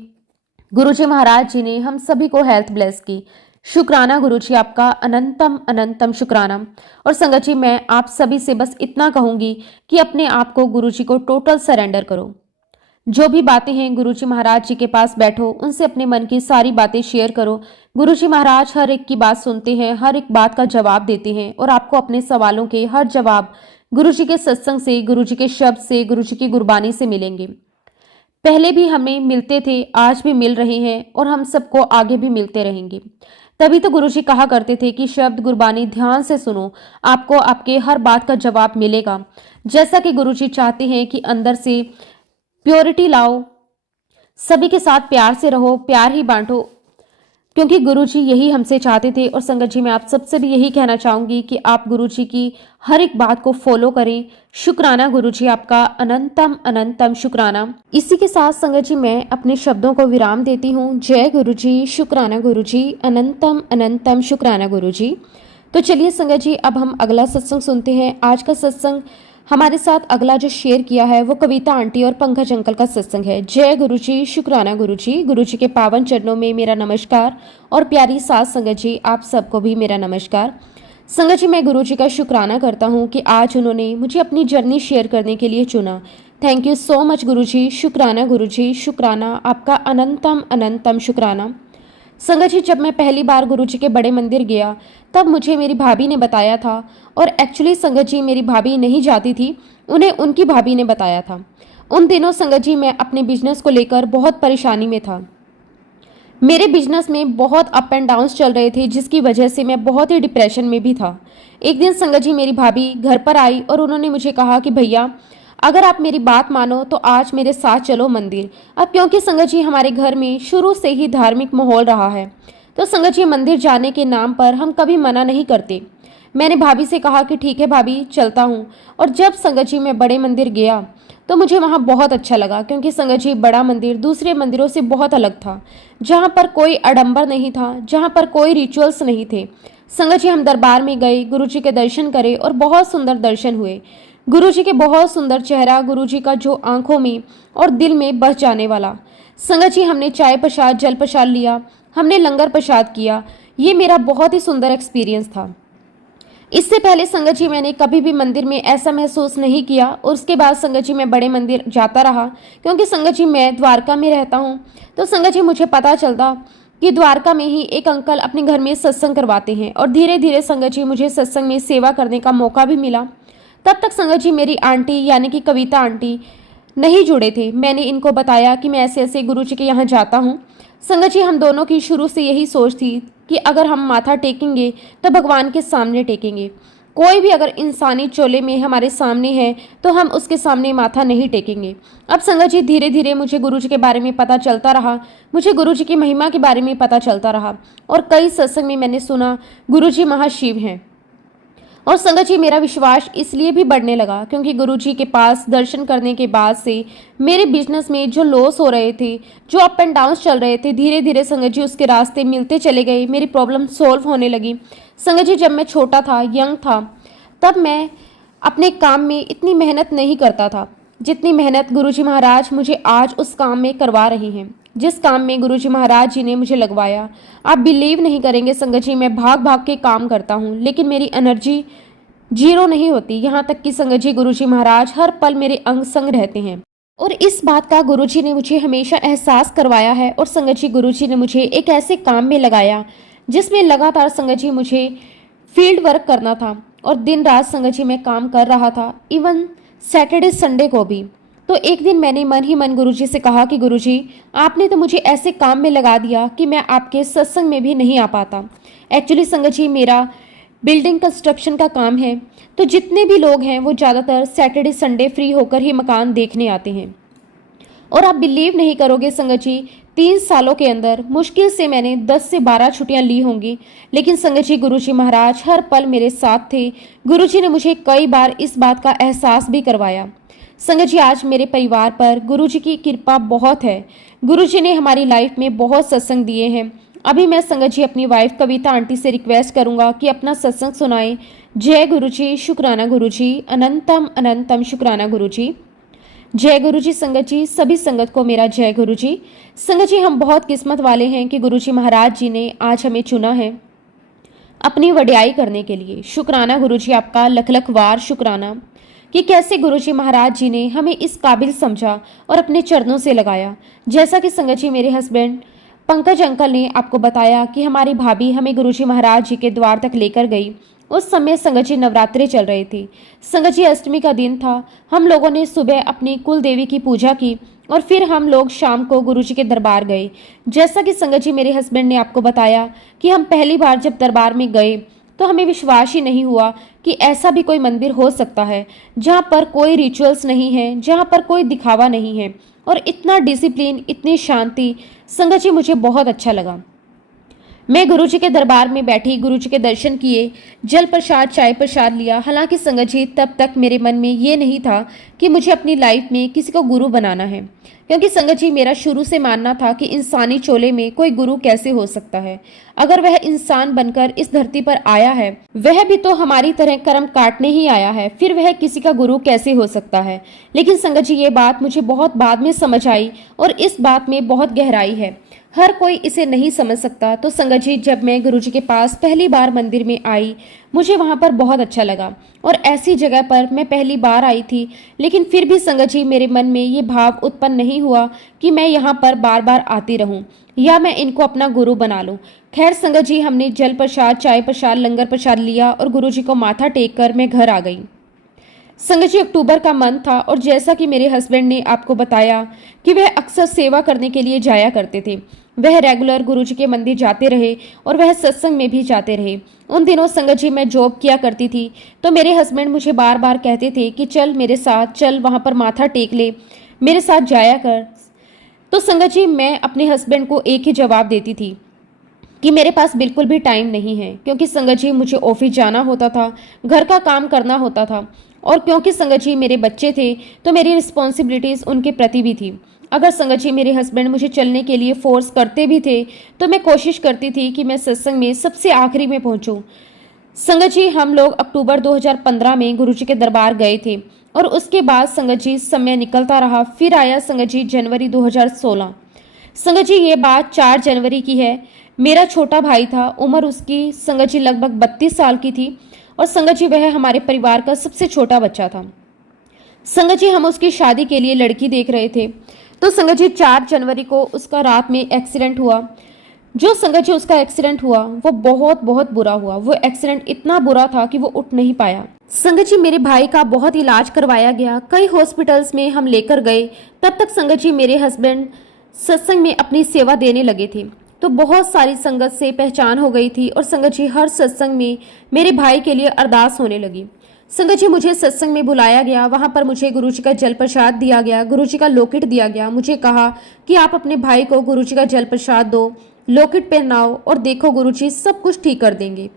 गुरुजी महाराज जी ने हम सभी को हेल्थ ब्लेस की। शुक्राना गुरुजी, आपका अनंतम अनंतम शुक्राना। और संगत जी मैं आप सभी से बस इतना कहूंगी कि अपने आप को गुरुजी को टोटल सरेंडर करो। जो भी बातें हैं गुरुजी महाराज जी के पास बैठो, उनसे अपने मन की सारी बातें शेयर करो। गुरुजी महाराज हर एक की बात सुनते हैं, हर एक बात का जवाब देते हैं और आपको अपने सवालों के हर जवाब गुरुजी के सत्संग से, गुरुजी के शब्द से, गुरुजी की गुरबानी से मिलेंगे। पहले भी हमें मिलते थे, आज भी मिल रहे हैं और हम सबको आगे भी मिलते रहेंगे। तभी तो गुरुजी कहा करते थे कि शब्द गुरबानी ध्यान से सुनो, आपको आपके हर बात का जवाब मिलेगा। जैसा कि गुरुजी चाहते हैं कि अंदर से प्योरिटी लाओ, सभी के साथ प्यार से रहो, प्यार ही बांटो, क्योंकि गुरुजी यही हमसे चाहते थे। और संगत जी मैं आप सबसे भी यही कहना चाहूंगी कि आप गुरुजी की हर एक बात को फॉलो करें। शुक्राना गुरुजी, आपका अनंतम अनंतम शुक्राना। इसी के साथ संगत जी मैं अपने शब्दों को विराम देती हूँ। जय गुरुजी, शुक्राना गुरुजी, अनंतम अनंतम शुक्राना गुरुजी। तो चलिए संगत जी अब हम अगला सत्संग सुनते हैं। आज का सत्संग हमारे साथ अगला जो शेयर किया है वो कविता आंटी और पंकज अंकल का सत्संग है। जय गुरुजी, शुक्राना गुरुजी। गुरुजी के पावन चरणों में मेरा नमस्कार और प्यारी साथ संगत जी आप सबको भी मेरा नमस्कार। संगत जी मैं गुरुजी का शुक्राना करता हूँ कि आज उन्होंने मुझे अपनी जर्नी शेयर करने के लिए चुना। थैंक यू सो मच गुरुजी। शुक्राना गुरुजी, शुक्राना, आपका अनंतम अनंतम शुक्राना। संगत जी जब मैं पहली बार गुरुजी के बड़े मंदिर गया तब मुझे मेरी भाभी ने बताया था। और एक्चुअली संगत जी मेरी भाभी नहीं जाती थी, उन्हें उनकी भाभी ने बताया था। उन दिनों संगत जी मैं अपने बिजनेस को लेकर बहुत परेशानी में था। मेरे बिजनेस में बहुत अप एंड डाउन्स चल रहे थे, जिसकी वजह से मैं बहुत ही डिप्रेशन में भी था। एक दिन संगत जी मेरी भाभी घर पर आई और उन्होंने मुझे कहा कि भैया अगर आप मेरी बात मानो तो आज मेरे साथ चलो मंदिर। अब क्योंकि संगत जी हमारे घर में शुरू से ही धार्मिक माहौल रहा है, तो संगत जी मंदिर जाने के नाम पर हम कभी मना नहीं करते। मैंने भाभी से कहा कि ठीक है भाभी चलता हूँ। और जब संगत जी मैं बड़े मंदिर गया तो मुझे वहाँ बहुत अच्छा लगा, क्योंकि संगत जी बड़ा मंदिर दूसरे मंदिरों से बहुत अलग था, जहाँ पर कोई आडंबर नहीं था, जहाँ पर कोई रिचुअल्स नहीं थे। संगत जी हम दरबार में गए, गुरुजी के दर्शन करे और बहुत सुंदर दर्शन हुए। गुरुजी के बहुत सुंदर चेहरा, गुरुजी का जो आंखों में और दिल में बस जाने वाला। संगत जी हमने चाय प्रसाद, जल प्रसाद लिया, हमने लंगर प्रसाद किया। ये मेरा बहुत ही सुंदर एक्सपीरियंस था। इससे पहले संगत जी मैंने कभी भी मंदिर में ऐसा महसूस नहीं किया और उसके बाद संगत जी मैं बड़े मंदिर जाता रहा, क्योंकि संगत जी मैं द्वारका में रहता हूँ। तो संगत जी मुझे पता चलता कि द्वारका में ही एक अंकल अपने घर में सत्संग करवाते हैं और धीरे धीरे संगत जी मुझे सत्संग में सेवा करने का मौका भी मिला। तब तक संगत जी मेरी आंटी यानी कि कविता आंटी नहीं जुड़े थे। मैंने इनको बताया कि मैं ऐसे ऐसे गुरु जी के यहाँ जाता हूँ। संगत जी हम दोनों की शुरू से यही सोच थी कि अगर हम माथा टेकेंगे तो भगवान के सामने टेकेंगे। कोई भी अगर इंसानी चोले में हमारे सामने है तो हम उसके सामने माथा नहीं टेकेंगे। अब संगत जी धीरे धीरे मुझे गुरु जी के बारे में पता चलता रहा, मुझे गुरु जी की महिमा के बारे में पता चलता रहा और कई सत्संग में मैंने सुना गुरु जी महाशिव हैं। और संगत जी मेरा विश्वास इसलिए भी बढ़ने लगा क्योंकि गुरुजी के पास दर्शन करने के बाद से मेरे बिजनेस में जो लॉस हो रहे थे, जो अप एंड डाउन चल रहे थे, धीरे धीरे संगत जी उसके रास्ते मिलते चले गए। मेरी प्रॉब्लम सॉल्व होने लगी। संगत जी जब मैं छोटा था, यंग था, तब मैं अपने काम में इतनी मेहनत नहीं करता था जितनी मेहनत गुरुजी महाराज मुझे आज उस काम में करवा रही हैं। जिस काम में गुरुजी महाराज जी ने मुझे लगवाया, आप बिलीव नहीं करेंगे संगत जी, मैं भाग भाग के काम करता हूँ लेकिन मेरी एनर्जी जीरो नहीं होती। यहाँ तक कि संगत जी गुरुजी महाराज हर पल मेरे अंग संग रहते हैं और इस बात का गुरुजी ने मुझे हमेशा एहसास करवाया है। और संगत जी गुरुजी ने मुझे एक ऐसे काम में लगाया जिसमें लगातार संगत जी मुझे फील्ड वर्क करना था और दिन रात संगत जी मैं काम कर रहा था, इवन सैटरडे संडे को भी। तो एक दिन मैंने मन ही मन गुरुजी से कहा कि गुरुजी आपने तो मुझे ऐसे काम में लगा दिया कि मैं आपके सत्संग में भी नहीं आ पाता। एक्चुअली संगत जी मेरा बिल्डिंग कंस्ट्रक्शन का काम है, तो जितने भी लोग हैं वो ज़्यादातर सैटरडे संडे फ्री होकर ही मकान देखने आते हैं। और आप बिलीव नहीं करोगे संगत जी, 3 सालों के अंदर मुश्किल से मैंने 10 से 12 छुट्टियां ली होंगी, लेकिन संगत जी गुरुजी महाराज हर पल मेरे साथ थे। गुरुजी ने मुझे कई बार इस बात का एहसास भी करवाया। संगत जी आज मेरे परिवार पर गुरुजी की कृपा बहुत है। गुरुजी ने हमारी लाइफ में बहुत सत्संग दिए हैं। अभी मैं संगत जी अपनी वाइफ कविता आंटी से रिक्वेस्ट करूंगा कि अपना सत्संग सुनाएं। जय गुरुजी, शुक्राना गुरुजी, अनंतम अनंतम शुक्राना गुरुजी। जय गुरुजी संगत जी, सभी संगत को मेरा जय गुरुजी। संगत जी हम बहुत किस्मत वाले हैं कि गुरुजी महाराज जी ने आज हमें चुना है अपनी वडियाई करने के लिए। शुक्राना गुरुजी, आपका लख लख वार शुक्राना कि कैसे गुरुजी महाराज जी ने हमें इस काबिल समझा और अपने चरणों से लगाया। जैसा कि संगत जी मेरे हस्बैंड पंकज अंकल ने आपको बताया कि हमारी भाभी हमें गुरुजी महाराज जी के द्वार तक लेकर गई। उस समय संगत जी नवरात्रे चल रहे थे। संगत जी अष्टमी का दिन था। हम लोगों ने सुबह अपनी कुल देवी की पूजा की और फिर हम लोग शाम को गुरुजी के दरबार गए। जैसा कि संगत जी मेरे हस्बैंड ने आपको बताया कि हम पहली बार जब दरबार में गए तो हमें विश्वास ही नहीं हुआ कि ऐसा भी कोई मंदिर हो सकता है जहाँ पर कोई रिचुअल्स नहीं है, जहाँ पर कोई दिखावा नहीं है और इतना डिसिप्लिन, इतनी शांति। संगत जी मुझे बहुत अच्छा लगा। मैं गुरुजी के दरबार में बैठी, गुरुजी के दर्शन किए, जल प्रसाद चाय प्रसाद लिया। हालांकि संगत जी तब तक मेरे मन में ये नहीं था कि मुझे अपनी लाइफ में किसी को गुरु बनाना है, क्योंकि संगत जी मेरा शुरू से मानना था कि इंसानी चोले में कोई गुरु कैसे हो सकता है। अगर वह इंसान बनकर इस धरती पर आया है, वह भी तो हमारी तरह कर्म काटने ही आया है, फिर वह किसी का गुरु कैसे हो सकता है। लेकिन संगत जी ये बात मुझे बहुत बाद में समझ आई और इस बात में बहुत गहराई है, हर कोई इसे नहीं समझ सकता। तो संगत जी जब मैं गुरुजी के पास पहली बार मंदिर में आई, मुझे वहाँ पर बहुत अच्छा लगा और ऐसी जगह पर मैं पहली बार आई थी, लेकिन फिर भी संगत जी मेरे मन में ये भाव उत्पन्न नहीं हुआ कि मैं यहाँ पर बार बार आती रहूं या मैं इनको अपना गुरु बना लूं। खैर संगत जी हमने जल प्रसाद चाय प्रसाद लंगर प्रसाद लिया और गुरुजी को माथा टेक कर मैं घर आ गई। संगत जी अक्टूबर का मंथ था और जैसा कि मेरे हस्बैंड ने आपको बताया कि वह अक्सर सेवा करने के लिए जाया करते थे, वह रेगुलर गुरुजी के मंदिर जाते रहे और वह सत्संग में भी जाते रहे। उन दिनों संगत जी मैं जॉब किया करती थी, तो मेरे हस्बैंड मुझे बार बार कहते थे कि चल मेरे साथ, चल वहाँ पर माथा टेक ले, मेरे साथ जाया कर। तो संगत जी मैं अपने हस्बैंड को एक ही जवाब देती थी कि मेरे पास बिल्कुल भी टाइम नहीं है, क्योंकि संगत जी मुझे ऑफिस जाना होता था, घर का काम करना होता था और क्योंकि संगत जी मेरे बच्चे थे तो मेरी रिस्पॉन्सिबिलिटीज़ उनके प्रति भी थी। अगर संगत जी मेरे हस्बैंड मुझे चलने के लिए फोर्स करते भी थे तो मैं कोशिश करती थी कि मैं सत्संग में सबसे आखिरी में पहुंचूं। संगत जी हम लोग अक्टूबर 2015 में गुरुजी के दरबार गए थे और उसके बाद संगत जी समय निकलता रहा। फिर आया संगत जी जनवरी 2016। संगत जी ये बात 4 जनवरी की है। मेरा छोटा भाई था, उम्र उसकी संगत जी लगभग 32 साल की थी और संगत जी वह हमारे परिवार का सबसे छोटा बच्चा था। संगत जी हम उसकी शादी के लिए लड़की देख रहे थे, तो संगत जी 4 जनवरी को उसका रात में एक्सीडेंट हुआ। जो संगत जी उसका एक्सीडेंट हुआ वो बहुत बहुत बुरा हुआ। वो एक्सीडेंट इतना बुरा था कि वो उठ नहीं पाया। संगत जी मेरे भाई का बहुत इलाज करवाया गया, कई हॉस्पिटल्स में हम लेकर गए। तब तक संगत जी मेरे हस्बैंड सत्संग में अपनी सेवा देने लगे थे, तो बहुत सारी संगत से पहचान हो गई थी और संगत जी हर सत्संग में मेरे भाई के लिए अरदास होने लगी। संगत जी मुझे सत्संग में बुलाया गया, वहां पर मुझे गुरु जी का जल प्रसाद दिया गया, गुरु जी का लॉकेट दिया गया। मुझे कहा कि आप अपने भाई को गुरु जी का जल प्रसाद दो, लॉकेट पहनाओ और देखो गुरु जी सब कुछ ठीक कर देंगे।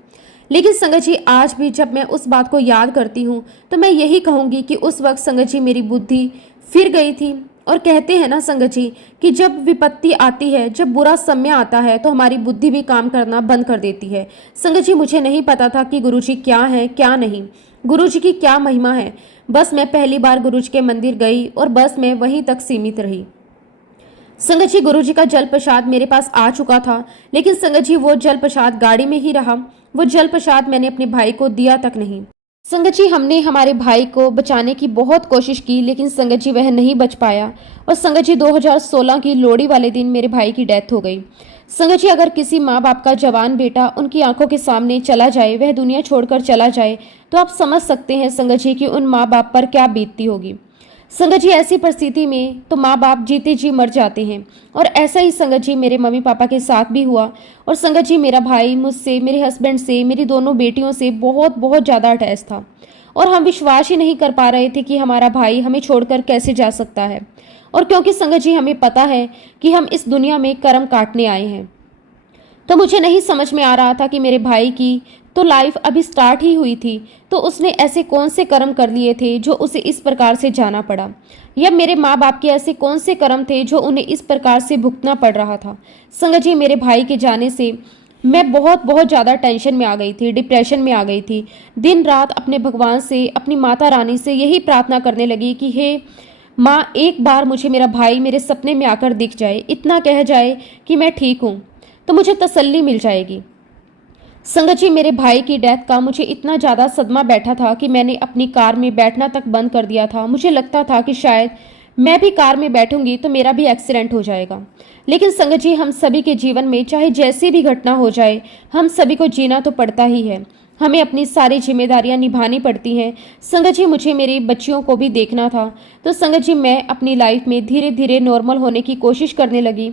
लेकिन संगत जी आज भी जब मैं उस बात को याद करती हूँ तो मैं यही कहूँगी कि उस वक्त संगत जी मेरी बुद्धि फिर गई थी। और कहते हैं ना संगत जी कि जब विपत्ति आती है, जब बुरा समय आता है तो हमारी बुद्धि भी काम करना बंद कर देती है। संगत जी मुझे नहीं पता था कि गुरु जी क्या है क्या नहीं, गुरु जी की क्या महिमा है। बस मैं पहली बार गुरु जी के मंदिर गई और बस मैं वहीं तक सीमित रही। संगत जी गुरु जी का जल प्रसाद मेरे पास आ चुका था, लेकिन संगत जी वो जल प्रसाद गाड़ी में ही रहा। वो जल प्रसाद मैंने अपने भाई को दिया तक नहीं। संगत जी हमने हमारे भाई को बचाने की बहुत कोशिश की, लेकिन संगत जी वह नहीं बच पाया। और संगत जी 2016 की लोहड़ी वाले दिन मेरे भाई की डेथ हो गई। संगत जी अगर किसी माँ बाप का जवान बेटा उनकी आंखों के सामने चला जाए, वह दुनिया छोड़कर चला जाए, तो आप समझ सकते हैं संगत जी कि उन माँ बाप पर क्या बीतती होगी। संगत जी ऐसी परिस्थिति में तो माँ बाप जीते जी मर जाते हैं, और ऐसा ही संगत जी मेरे मम्मी पापा के साथ भी हुआ। और संगत जी मेरा भाई मुझसे, मेरे हस्बैंड से, मेरी दोनों बेटियों से बहुत बहुत ज़्यादा अटैच था, और हम विश्वास ही नहीं कर पा रहे थे कि हमारा भाई हमें छोड़कर कैसे जा सकता है। और क्योंकि संगत जी हमें पता है कि हम इस दुनिया में कर्म काटने आए हैं, तो मुझे नहीं समझ में आ रहा था कि मेरे भाई की तो लाइफ अभी स्टार्ट ही हुई थी, तो उसने ऐसे कौन से कर्म कर लिए थे जो उसे इस प्रकार से जाना पड़ा, या मेरे माँ बाप के ऐसे कौन से कर्म थे जो उन्हें इस प्रकार से भुगतना पड़ रहा था। संगत जी मेरे भाई के जाने से मैं बहुत बहुत ज़्यादा टेंशन में आ गई थी, डिप्रेशन में आ गई थी। दिन रात अपने भगवान से, अपनी माता रानी से यही प्रार्थना करने लगी कि हे माँ, एक बार मुझे मेरा भाई मेरे सपने में आकर दिख जाए, इतना कह जाए कि मैं ठीक हूँ, तो मुझे तसल्ली मिल जाएगी। संगत जी मेरे भाई की डेथ का मुझे इतना ज़्यादा सदमा बैठा था कि मैंने अपनी कार में बैठना तक बंद कर दिया था। मुझे लगता था कि शायद मैं भी कार में बैठूंगी तो मेरा भी एक्सीडेंट हो जाएगा। लेकिन संगत जी हम सभी के जीवन में चाहे जैसी भी घटना हो जाए, हम सभी को जीना तो पड़ता ही है, हमें अपनी सारी जिम्मेदारियां निभानी पड़ती हैं। संगत जी मुझे मेरी बच्चियों को भी देखना था, तो संगत जी मैं अपनी लाइफ में धीरे धीरे नॉर्मल होने की कोशिश करने लगी।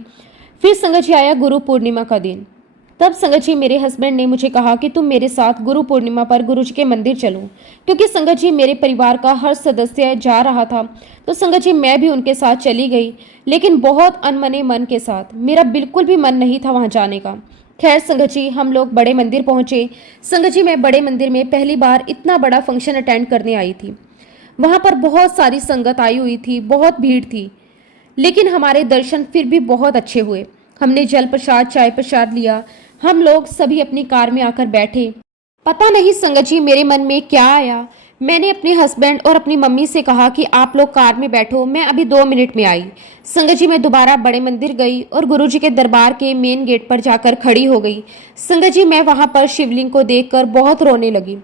फिर संगत जी आया गुरु पूर्णिमा का दिन। तब संगत जी मेरे हस्बैंड ने मुझे कहा कि तुम मेरे साथ गुरु पूर्णिमा पर गुरु जी के मंदिर चलो, क्योंकि संगत जी मेरे परिवार का हर सदस्य जा रहा था, तो संगत जी मैं भी उनके साथ चली गई, लेकिन बहुत अनमने मन के साथ। मेरा बिल्कुल भी मन नहीं था वहां जाने का। खैर संगत जी हम लोग बड़े मंदिर पहुंचे। संगत जी मैं बड़े मंदिर में पहली बार इतना बड़ा फंक्शन अटेंड करने आई थी। वहां पर बहुत सारी संगत आई हुई थी, बहुत भीड़ थी, लेकिन हमारे दर्शन फिर भी बहुत अच्छे हुए। हमने जल प्रसाद, चाय प्रसाद लिया। हम लोग सभी अपनी कार में आकर बैठे। पता नहीं संगत जी मेरे मन में क्या आया, मैंने अपने हस्बैंड और अपनी मम्मी से कहा कि आप लोग कार में बैठो, मैं अभी 2 मिनट में आई। संगत जी मैं दोबारा बड़े मंदिर गई और गुरु जी के दरबार के मेन गेट पर जाकर खड़ी हो गई। संगत जी मैं वहां पर शिवलिंग को देखकर बहुत रोने लगी।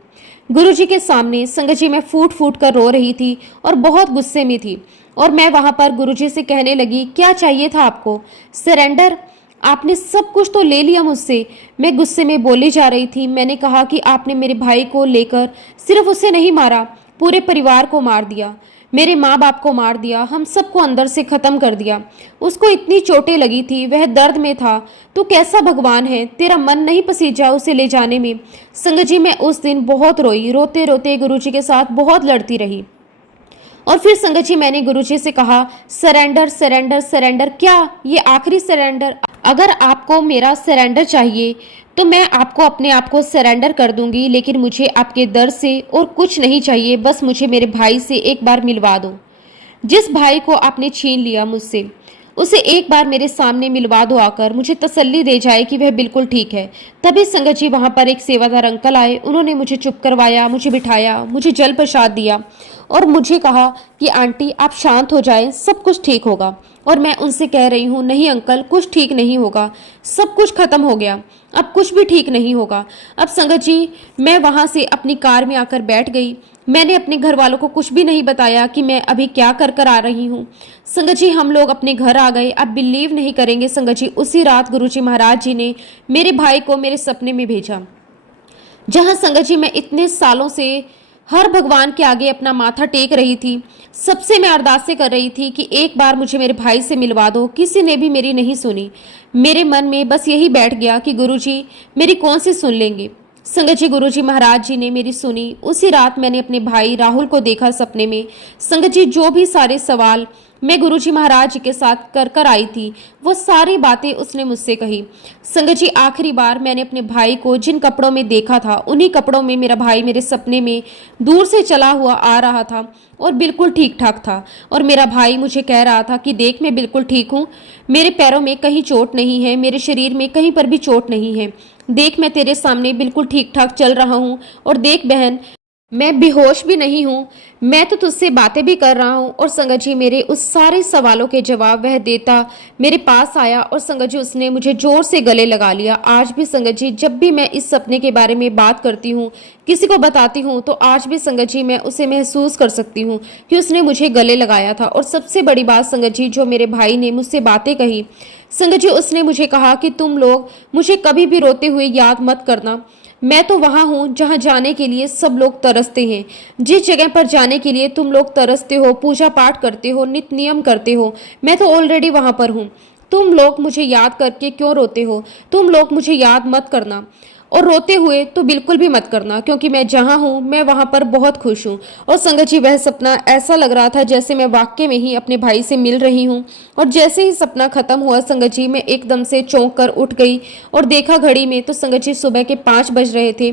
गुरु जी के सामने संगत जी मैं फूट फूट कर रो रही थी और बहुत गुस्से में थी। और मैं वहां पर गुरु जी से कहने लगी, क्या चाहिए था आपको? सरेंडर? आपने सब कुछ तो ले लिया मुझसे। मैं गुस्से में बोली जा रही थी। मैंने कहा कि आपने मेरे भाई को लेकर सिर्फ उसे नहीं मारा, पूरे परिवार को मार दिया, मेरे माँ बाप को मार दिया, हम सबको अंदर से ख़त्म कर दिया। उसको इतनी चोटें लगी थी, वह दर्द में था। तू कैसा भगवान है, तेरा मन नहीं पसीजा उसे ले जाने में। संगत जी मैं उस दिन बहुत रोई, रोते रोते गुरु जी के साथ बहुत लड़ती रही। और फिर संगत जी मैंने गुरुजी से कहा, सरेंडर सरेंडर सरेंडर, क्या ये आखिरी सरेंडर? अगर आपको मेरा सरेंडर चाहिए तो मैं आपको अपने आप को सरेंडर कर दूंगी, लेकिन मुझे आपके दर से और कुछ नहीं चाहिए, बस मुझे मेरे भाई से एक बार मिलवा दो। जिस भाई को आपने छीन लिया मुझसे, उसे एक बार मेरे सामने मिलवा दो आकर, मुझे तसल्ली दे जाए कि वह बिल्कुल ठीक है। तभी संगत जी वहाँ पर एक सेवादार अंकल आए, उन्होंने मुझे चुप करवाया, मुझे बिठाया, मुझे जल प्रसाद दिया और मुझे कहा कि आंटी आप शांत हो जाएं, सब कुछ ठीक होगा। और मैं उनसे कह रही हूँ नहीं अंकल, कुछ ठीक नहीं होगा, सब कुछ खत्म हो गया, अब कुछ भी ठीक नहीं होगा। अब संगत जी, मैं वहां से अपनी कार में आकर बैठ गई। मैंने अपने घर वालों को कुछ भी नहीं बताया कि मैं अभी क्या कर कर आ रही हूँ। संगत जी, हम लोग अपने घर आ गए। आप बिलीव नहीं करेंगे संगत जी, उसी रात गुरुजी महाराज जी ने मेरे भाई को मेरे सपने में भेजा। जहां संगत जी मैं इतने सालों से हर भगवान के आगे अपना माथा टेक रही थी, सबसे मैं अरदासें कर रही थी कि एक बार मुझे मेरे भाई से मिलवा दो, किसी ने भी मेरी नहीं सुनी। मेरे मन में बस यही बैठ गया कि गुरुजी मेरी कौन सी सुन लेंगे। संगत जी, गुरुजी महाराज जी ने मेरी सुनी। उसी रात मैंने अपने भाई राहुल को देखा सपने में। संगत जी, जो भी सारे सवाल मैं गुरुजी महाराज जी के साथ कर कर आई थी, वो सारी बातें उसने मुझसे कही। संगत जी, आखिरी बार मैंने अपने भाई को जिन कपड़ों में देखा था, उन्हीं कपड़ों में मेरा भाई मेरे सपने में दूर से चला हुआ आ रहा था और बिल्कुल ठीक ठाक था। और मेरा भाई मुझे कह रहा था कि देख, मैं बिल्कुल ठीक हूँ, मेरे पैरों में कहीं चोट नहीं है, मेरे शरीर में कहीं पर भी चोट नहीं है, देख मैं तेरे सामने बिल्कुल ठीक ठाक चल रहा हूँ। और देख बहन, मैं बेहोश भी नहीं हूँ, मैं तो तुझसे बातें भी कर रहा हूँ। और संगत जी, मेरे उस सारे सवालों के जवाब वह देता मेरे पास आया। और संगत जी, उसने मुझे जोर से गले लगा लिया। आज भी संगत जी, जब भी मैं इस सपने के बारे में बात करती हूँ, किसी को बताती हूँ, तो आज भी संगत जी मैं उसे महसूस कर सकती हूँ कि उसने मुझे गले लगाया था। और सबसे बड़ी बात संगत जी, जो मेरे भाई ने मुझसे बातें कही संगत जी, उसने मुझे कहा कि तुम लोग मुझे कभी भी रोते हुए याद मत करना, मैं तो वहां हूं जहां जाने के लिए सब लोग तरसते हैं। जिस जगह पर जाने के लिए तुम लोग तरसते हो, पूजा पाठ करते हो, नित्य नियम करते हो, मैं तो ऑलरेडी वहां पर हूं। तुम लोग मुझे याद करके क्यों रोते हो? तुम लोग मुझे याद मत करना, और रोते हुए तो बिल्कुल भी मत करना, क्योंकि मैं जहां हूं मैं वहां पर बहुत खुश हूं। और संगत जी, वह सपना ऐसा लग रहा था जैसे मैं वाकई में ही अपने भाई से मिल रही हूं। और जैसे ही सपना खत्म हुआ संगत जी, मैं एकदम से चौंक कर उठ गई और देखा घड़ी में, तो संगत जी सुबह के 5 बज रहे थे।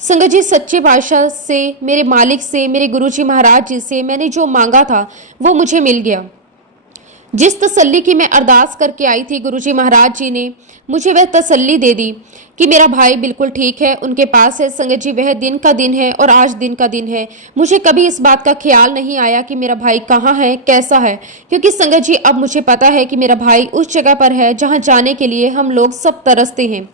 संगत जी, सच्चे बादशाह से, मेरे मालिक से, मेरे गुरुजी महाराज जी से मैंने जो मांगा था वो मुझे मिल गया। जिस तसल्ली की मैं अरदास करके आई थी, गुरुजी महाराज जी ने मुझे वह तसल्ली दे दी कि मेरा भाई बिल्कुल ठीक है, उनके पास है। संगत जी, वह दिन का दिन है और आज दिन का दिन है। मुझे कभी इस बात का ख्याल नहीं आया कि मेरा भाई कहाँ है, कैसा है, क्योंकि संगत जी अब मुझे पता है कि मेरा भाई उस जगह पर है जहाँ जाने के लिए हम लोग सब तरसते हैं।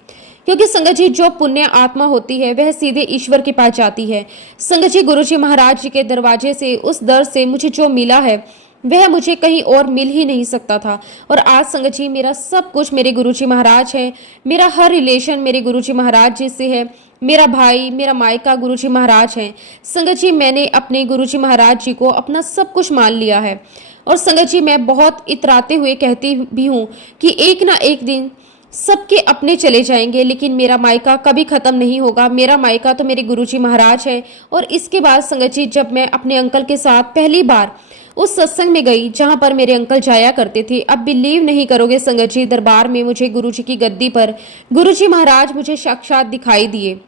क्योंकि संगत जी, जो पुण्य आत्मा होती है वह सीधे ईश्वर के पास जाती है। संगत जी, गुरुजी महाराज जी के दरवाजे से, उस दर से मुझे जो मिला है वह मुझे कहीं और मिल ही नहीं सकता था। और आज संगत जी, मेरा सब कुछ मेरे गुरुजी महाराज है, मेरा हर रिलेशन मेरे गुरुजी महाराज जी से है। मेरा भाई, मेरा मायका गुरुजी महाराज है। संगत जी, मैंने अपने गुरुजी महाराज जी को अपना सब कुछ मान लिया है। और संगत जी, मैं बहुत इतराते हुए कहती भी हूँ कि एक ना एक दिन सबके अपने चले जाएंगे, लेकिन मेरा मायका कभी खत्म नहीं होगा। मेरा मायका तो मेरे गुरुजी महाराज है। और इसके बाद संगत जी, जब मैं अपने अंकल के साथ पहली बार उस सत्संग में गई जहां पर मेरे अंकल जाया करते थे, अब बिलीव नहीं करोगे संगत जी, दरबार में मुझे गुरुजी की गद्दी पर गुरुजी महाराज मुझे साक्षात दिखाई दिए।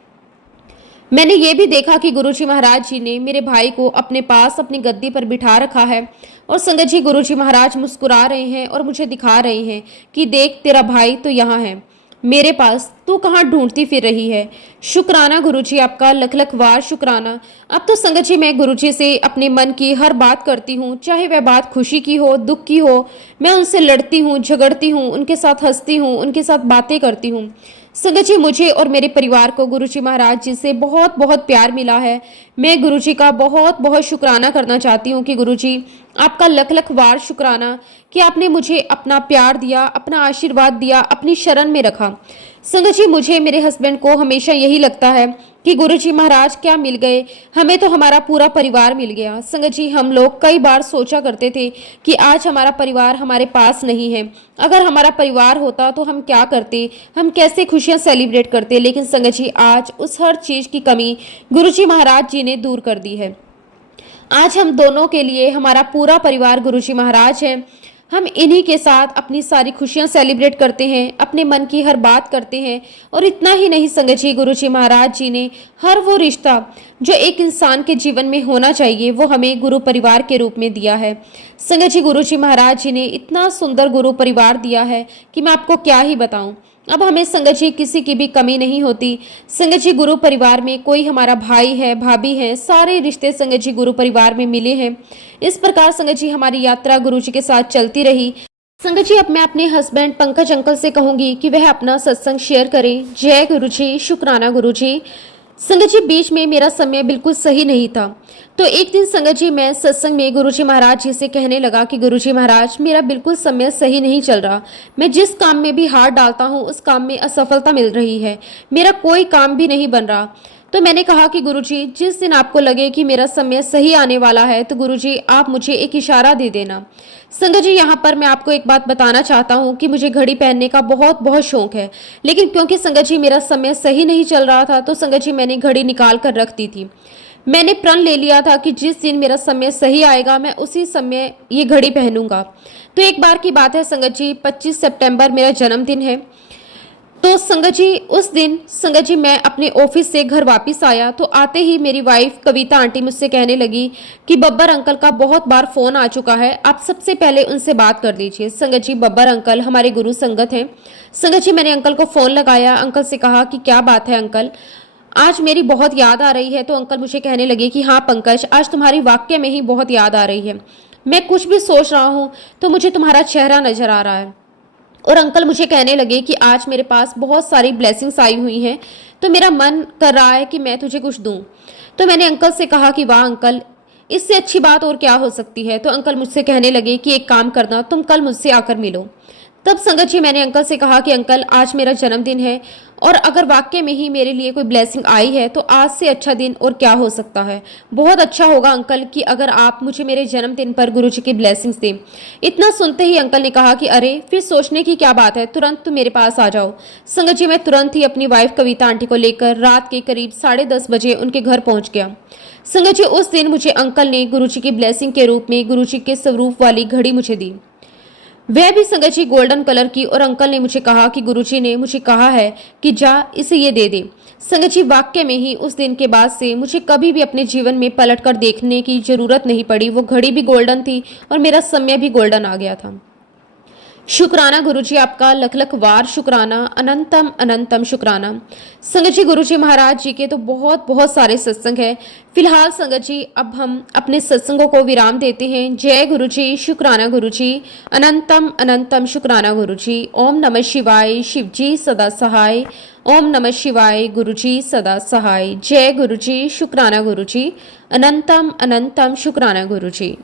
मैंने ये भी देखा कि गुरुजी महाराज जी ने मेरे भाई को अपने पास अपनी गद्दी पर बिठा रखा है। और संगत जी, गुरुजी महाराज मुस्कुरा रहे हैं और मुझे दिखा रहे हैं कि देख, तेरा भाई तो यहाँ है मेरे पास, तू कहाँ ढूंढती फिर रही है। शुक्राना गुरुजी, आपका लख लख वार शुक्राना। अब तो संगत जी, मैं गुरुजी से अपने मन की हर बात करती हूँ, चाहे वह बात खुशी की हो, दुख की हो। मैं उनसे लड़ती हूँ, झगड़ती हूँ, उनके साथ हंसती हूँ, उनके साथ बातें करती हूँ। संगत जी, मुझे और मेरे परिवार को गुरुजी महाराज जी से बहुत बहुत प्यार मिला है। मैं गुरुजी का बहुत बहुत शुक्राना करना चाहती हूँ कि गुरुजी, आपका लख लख वार शुक्राना कि आपने मुझे अपना प्यार दिया, अपना आशीर्वाद दिया, अपनी शरण में रखा। संगत जी, मुझे मेरे हस्बैंड को हमेशा यही लगता है कि गुरुजी महाराज क्या मिल गए, हमें तो हमारा पूरा परिवार मिल गया। संगत जी, हम लोग कई बार सोचा करते थे कि आज हमारा परिवार हमारे पास नहीं है, अगर हमारा परिवार होता तो हम क्या करते, हम कैसे खुशियां सेलिब्रेट करते। लेकिन संगत जी, आज उस हर चीज की कमी गुरुजी महाराज जी ने दूर कर दी है। आज हम दोनों के लिए हमारा पूरा परिवार गुरुजी महाराज है। हम इन्हीं के साथ अपनी सारी खुशियां सेलिब्रेट करते हैं, अपने मन की हर बात करते हैं। और इतना ही नहीं संगत जी, गुरुजी महाराज जी ने हर वो रिश्ता जो एक इंसान के जीवन में होना चाहिए वो हमें गुरु परिवार के रूप में दिया है। संगत जी, गुरुजी महाराज जी ने इतना सुंदर गुरु परिवार दिया है कि मैं आपको क्या ही बताऊं। अब हमें संगत जी किसी की भी कमी नहीं होती। संगत जी गुरु परिवार में कोई हमारा भाई है, भाभी है, सारे रिश्ते संगत जी गुरु परिवार में मिले हैं। इस प्रकार संगत जी हमारी यात्रा गुरु जी के साथ चलती रही। संगत जी, अब मैं अपने हस्बैंड पंकज अंकल से कहूंगी कि वह अपना सत्संग शेयर करें। जय गुरु जी, शुक्राना गुरु जी। संगत जी, बीच में मेरा समय बिल्कुल सही नहीं था। तो एक दिन संगत जी मैं सत्संग में गुरु जी महाराज जी से कहने लगा कि गुरु जी महाराज, मेरा बिल्कुल समय सही नहीं चल रहा। मैं जिस काम में भी हाथ डालता हूँ उस काम में असफलता मिल रही है। मेरा कोई काम भी नहीं बन रहा। तो मैंने कहा कि गुरुजी, जिस दिन आपको लगे कि मेरा समय सही आने वाला है तो गुरुजी आप मुझे एक इशारा दे देना। संगत जी, यहाँ पर मैं आपको एक बात बताना चाहता हूँ कि मुझे घड़ी पहनने का बहुत बहुत शौक है, लेकिन क्योंकि संगत जी मेरा समय सही नहीं चल रहा था तो संगत जी मैंने घड़ी निकाल कर रख दी थी। मैंने प्रण ले लिया था कि जिस दिन मेरा समय सही आएगा मैं उसी समय ये घड़ी पहनूंगा। तो एक बार की बात है संगत जी, 25 सितंबर मेरा जन्मदिन है। तो संगत जी उस दिन संगत जी मैं अपने ऑफिस से घर वापस आया तो आते ही मेरी वाइफ कविता आंटी मुझसे कहने लगी कि बब्बर अंकल का बहुत बार फोन आ चुका है, आप सबसे पहले उनसे बात कर लीजिए। संगत जी, बब्बर अंकल हमारे गुरु संगत हैं। संगत जी, मैंने अंकल को फोन लगाया, अंकल से कहा कि क्या बात है अंकल, आज मेरी बहुत याद आ रही है। तो अंकल मुझे कहने लगे कि हाँ पंकज, आज तुम्हारी वाक्य में ही बहुत याद आ रही है। मैं कुछ भी सोच रहा हूँ तो मुझे तुम्हारा चेहरा नजर आ रहा है। और अंकल मुझे कहने लगे कि आज मेरे पास बहुत सारी ब्लेसिंग्स आई हुई हैं, तो मेरा मन कर रहा है कि मैं तुझे कुछ दूं। तो मैंने अंकल से कहा कि वाह अंकल, इससे अच्छी बात और क्या हो सकती है। तो अंकल मुझसे कहने लगे कि एक काम करना, तुम कल मुझसे आकर मिलो। तब संगत जी मैंने अंकल से कहा कि अंकल, आज मेरा जन्मदिन है और अगर वाकई में ही मेरे लिए कोई ब्लेसिंग आई है तो आज से अच्छा दिन और क्या हो सकता है। बहुत अच्छा होगा अंकल कि अगर आप मुझे मेरे जन्मदिन पर गुरुजी की ब्लेसिंग्स दें। इतना सुनते ही अंकल ने कहा कि अरे फिर सोचने की क्या बात है, तुरंत तुम मेरे पास आ जाओ। संगत जी, मैं तुरंत ही अपनी वाइफ कविता आंटी को लेकर रात के करीब 10:30 बजे उनके घर पहुंच गया। संगत जी, उस दिन मुझे अंकल ने गुरुजी की ब्लेसिंग के रूप में गुरुजी के स्वरूप वाली घड़ी मुझे दी, वह भी संगत जी गोल्डन कलर की। और अंकल ने मुझे कहा कि गुरुजी ने मुझे कहा है कि जा इसे ये दे दे। संगत जी, वाक्य में ही उस दिन के बाद से मुझे कभी भी अपने जीवन में पलट कर देखने की जरूरत नहीं पड़ी। वो घड़ी भी गोल्डन थी और मेरा समय भी गोल्डन आ गया था। शुक्राना गुरुजी, आपका लख लख वार शुक्राना, अनंतम अनंतम शुक्राना। संगत जी, गुरुजी महाराज जी के तो बहुत बहुत सारे सत्संग है। फिलहाल संगत जी अब हम अपने सत्संगों को विराम देते हैं। जय गुरुजी, शुक्राना गुरुजी, अनंतम अनंतम शुक्राना गुरुजी। ओम नमः शिवाय, शिवजी सदा सहाय। ओम नमः शिवाय, गुरुजी सदा सहाय। जय गुरुजी, शुक्राना गुरुजी, अनंतम अनंतम शुक्राना गुरुजी।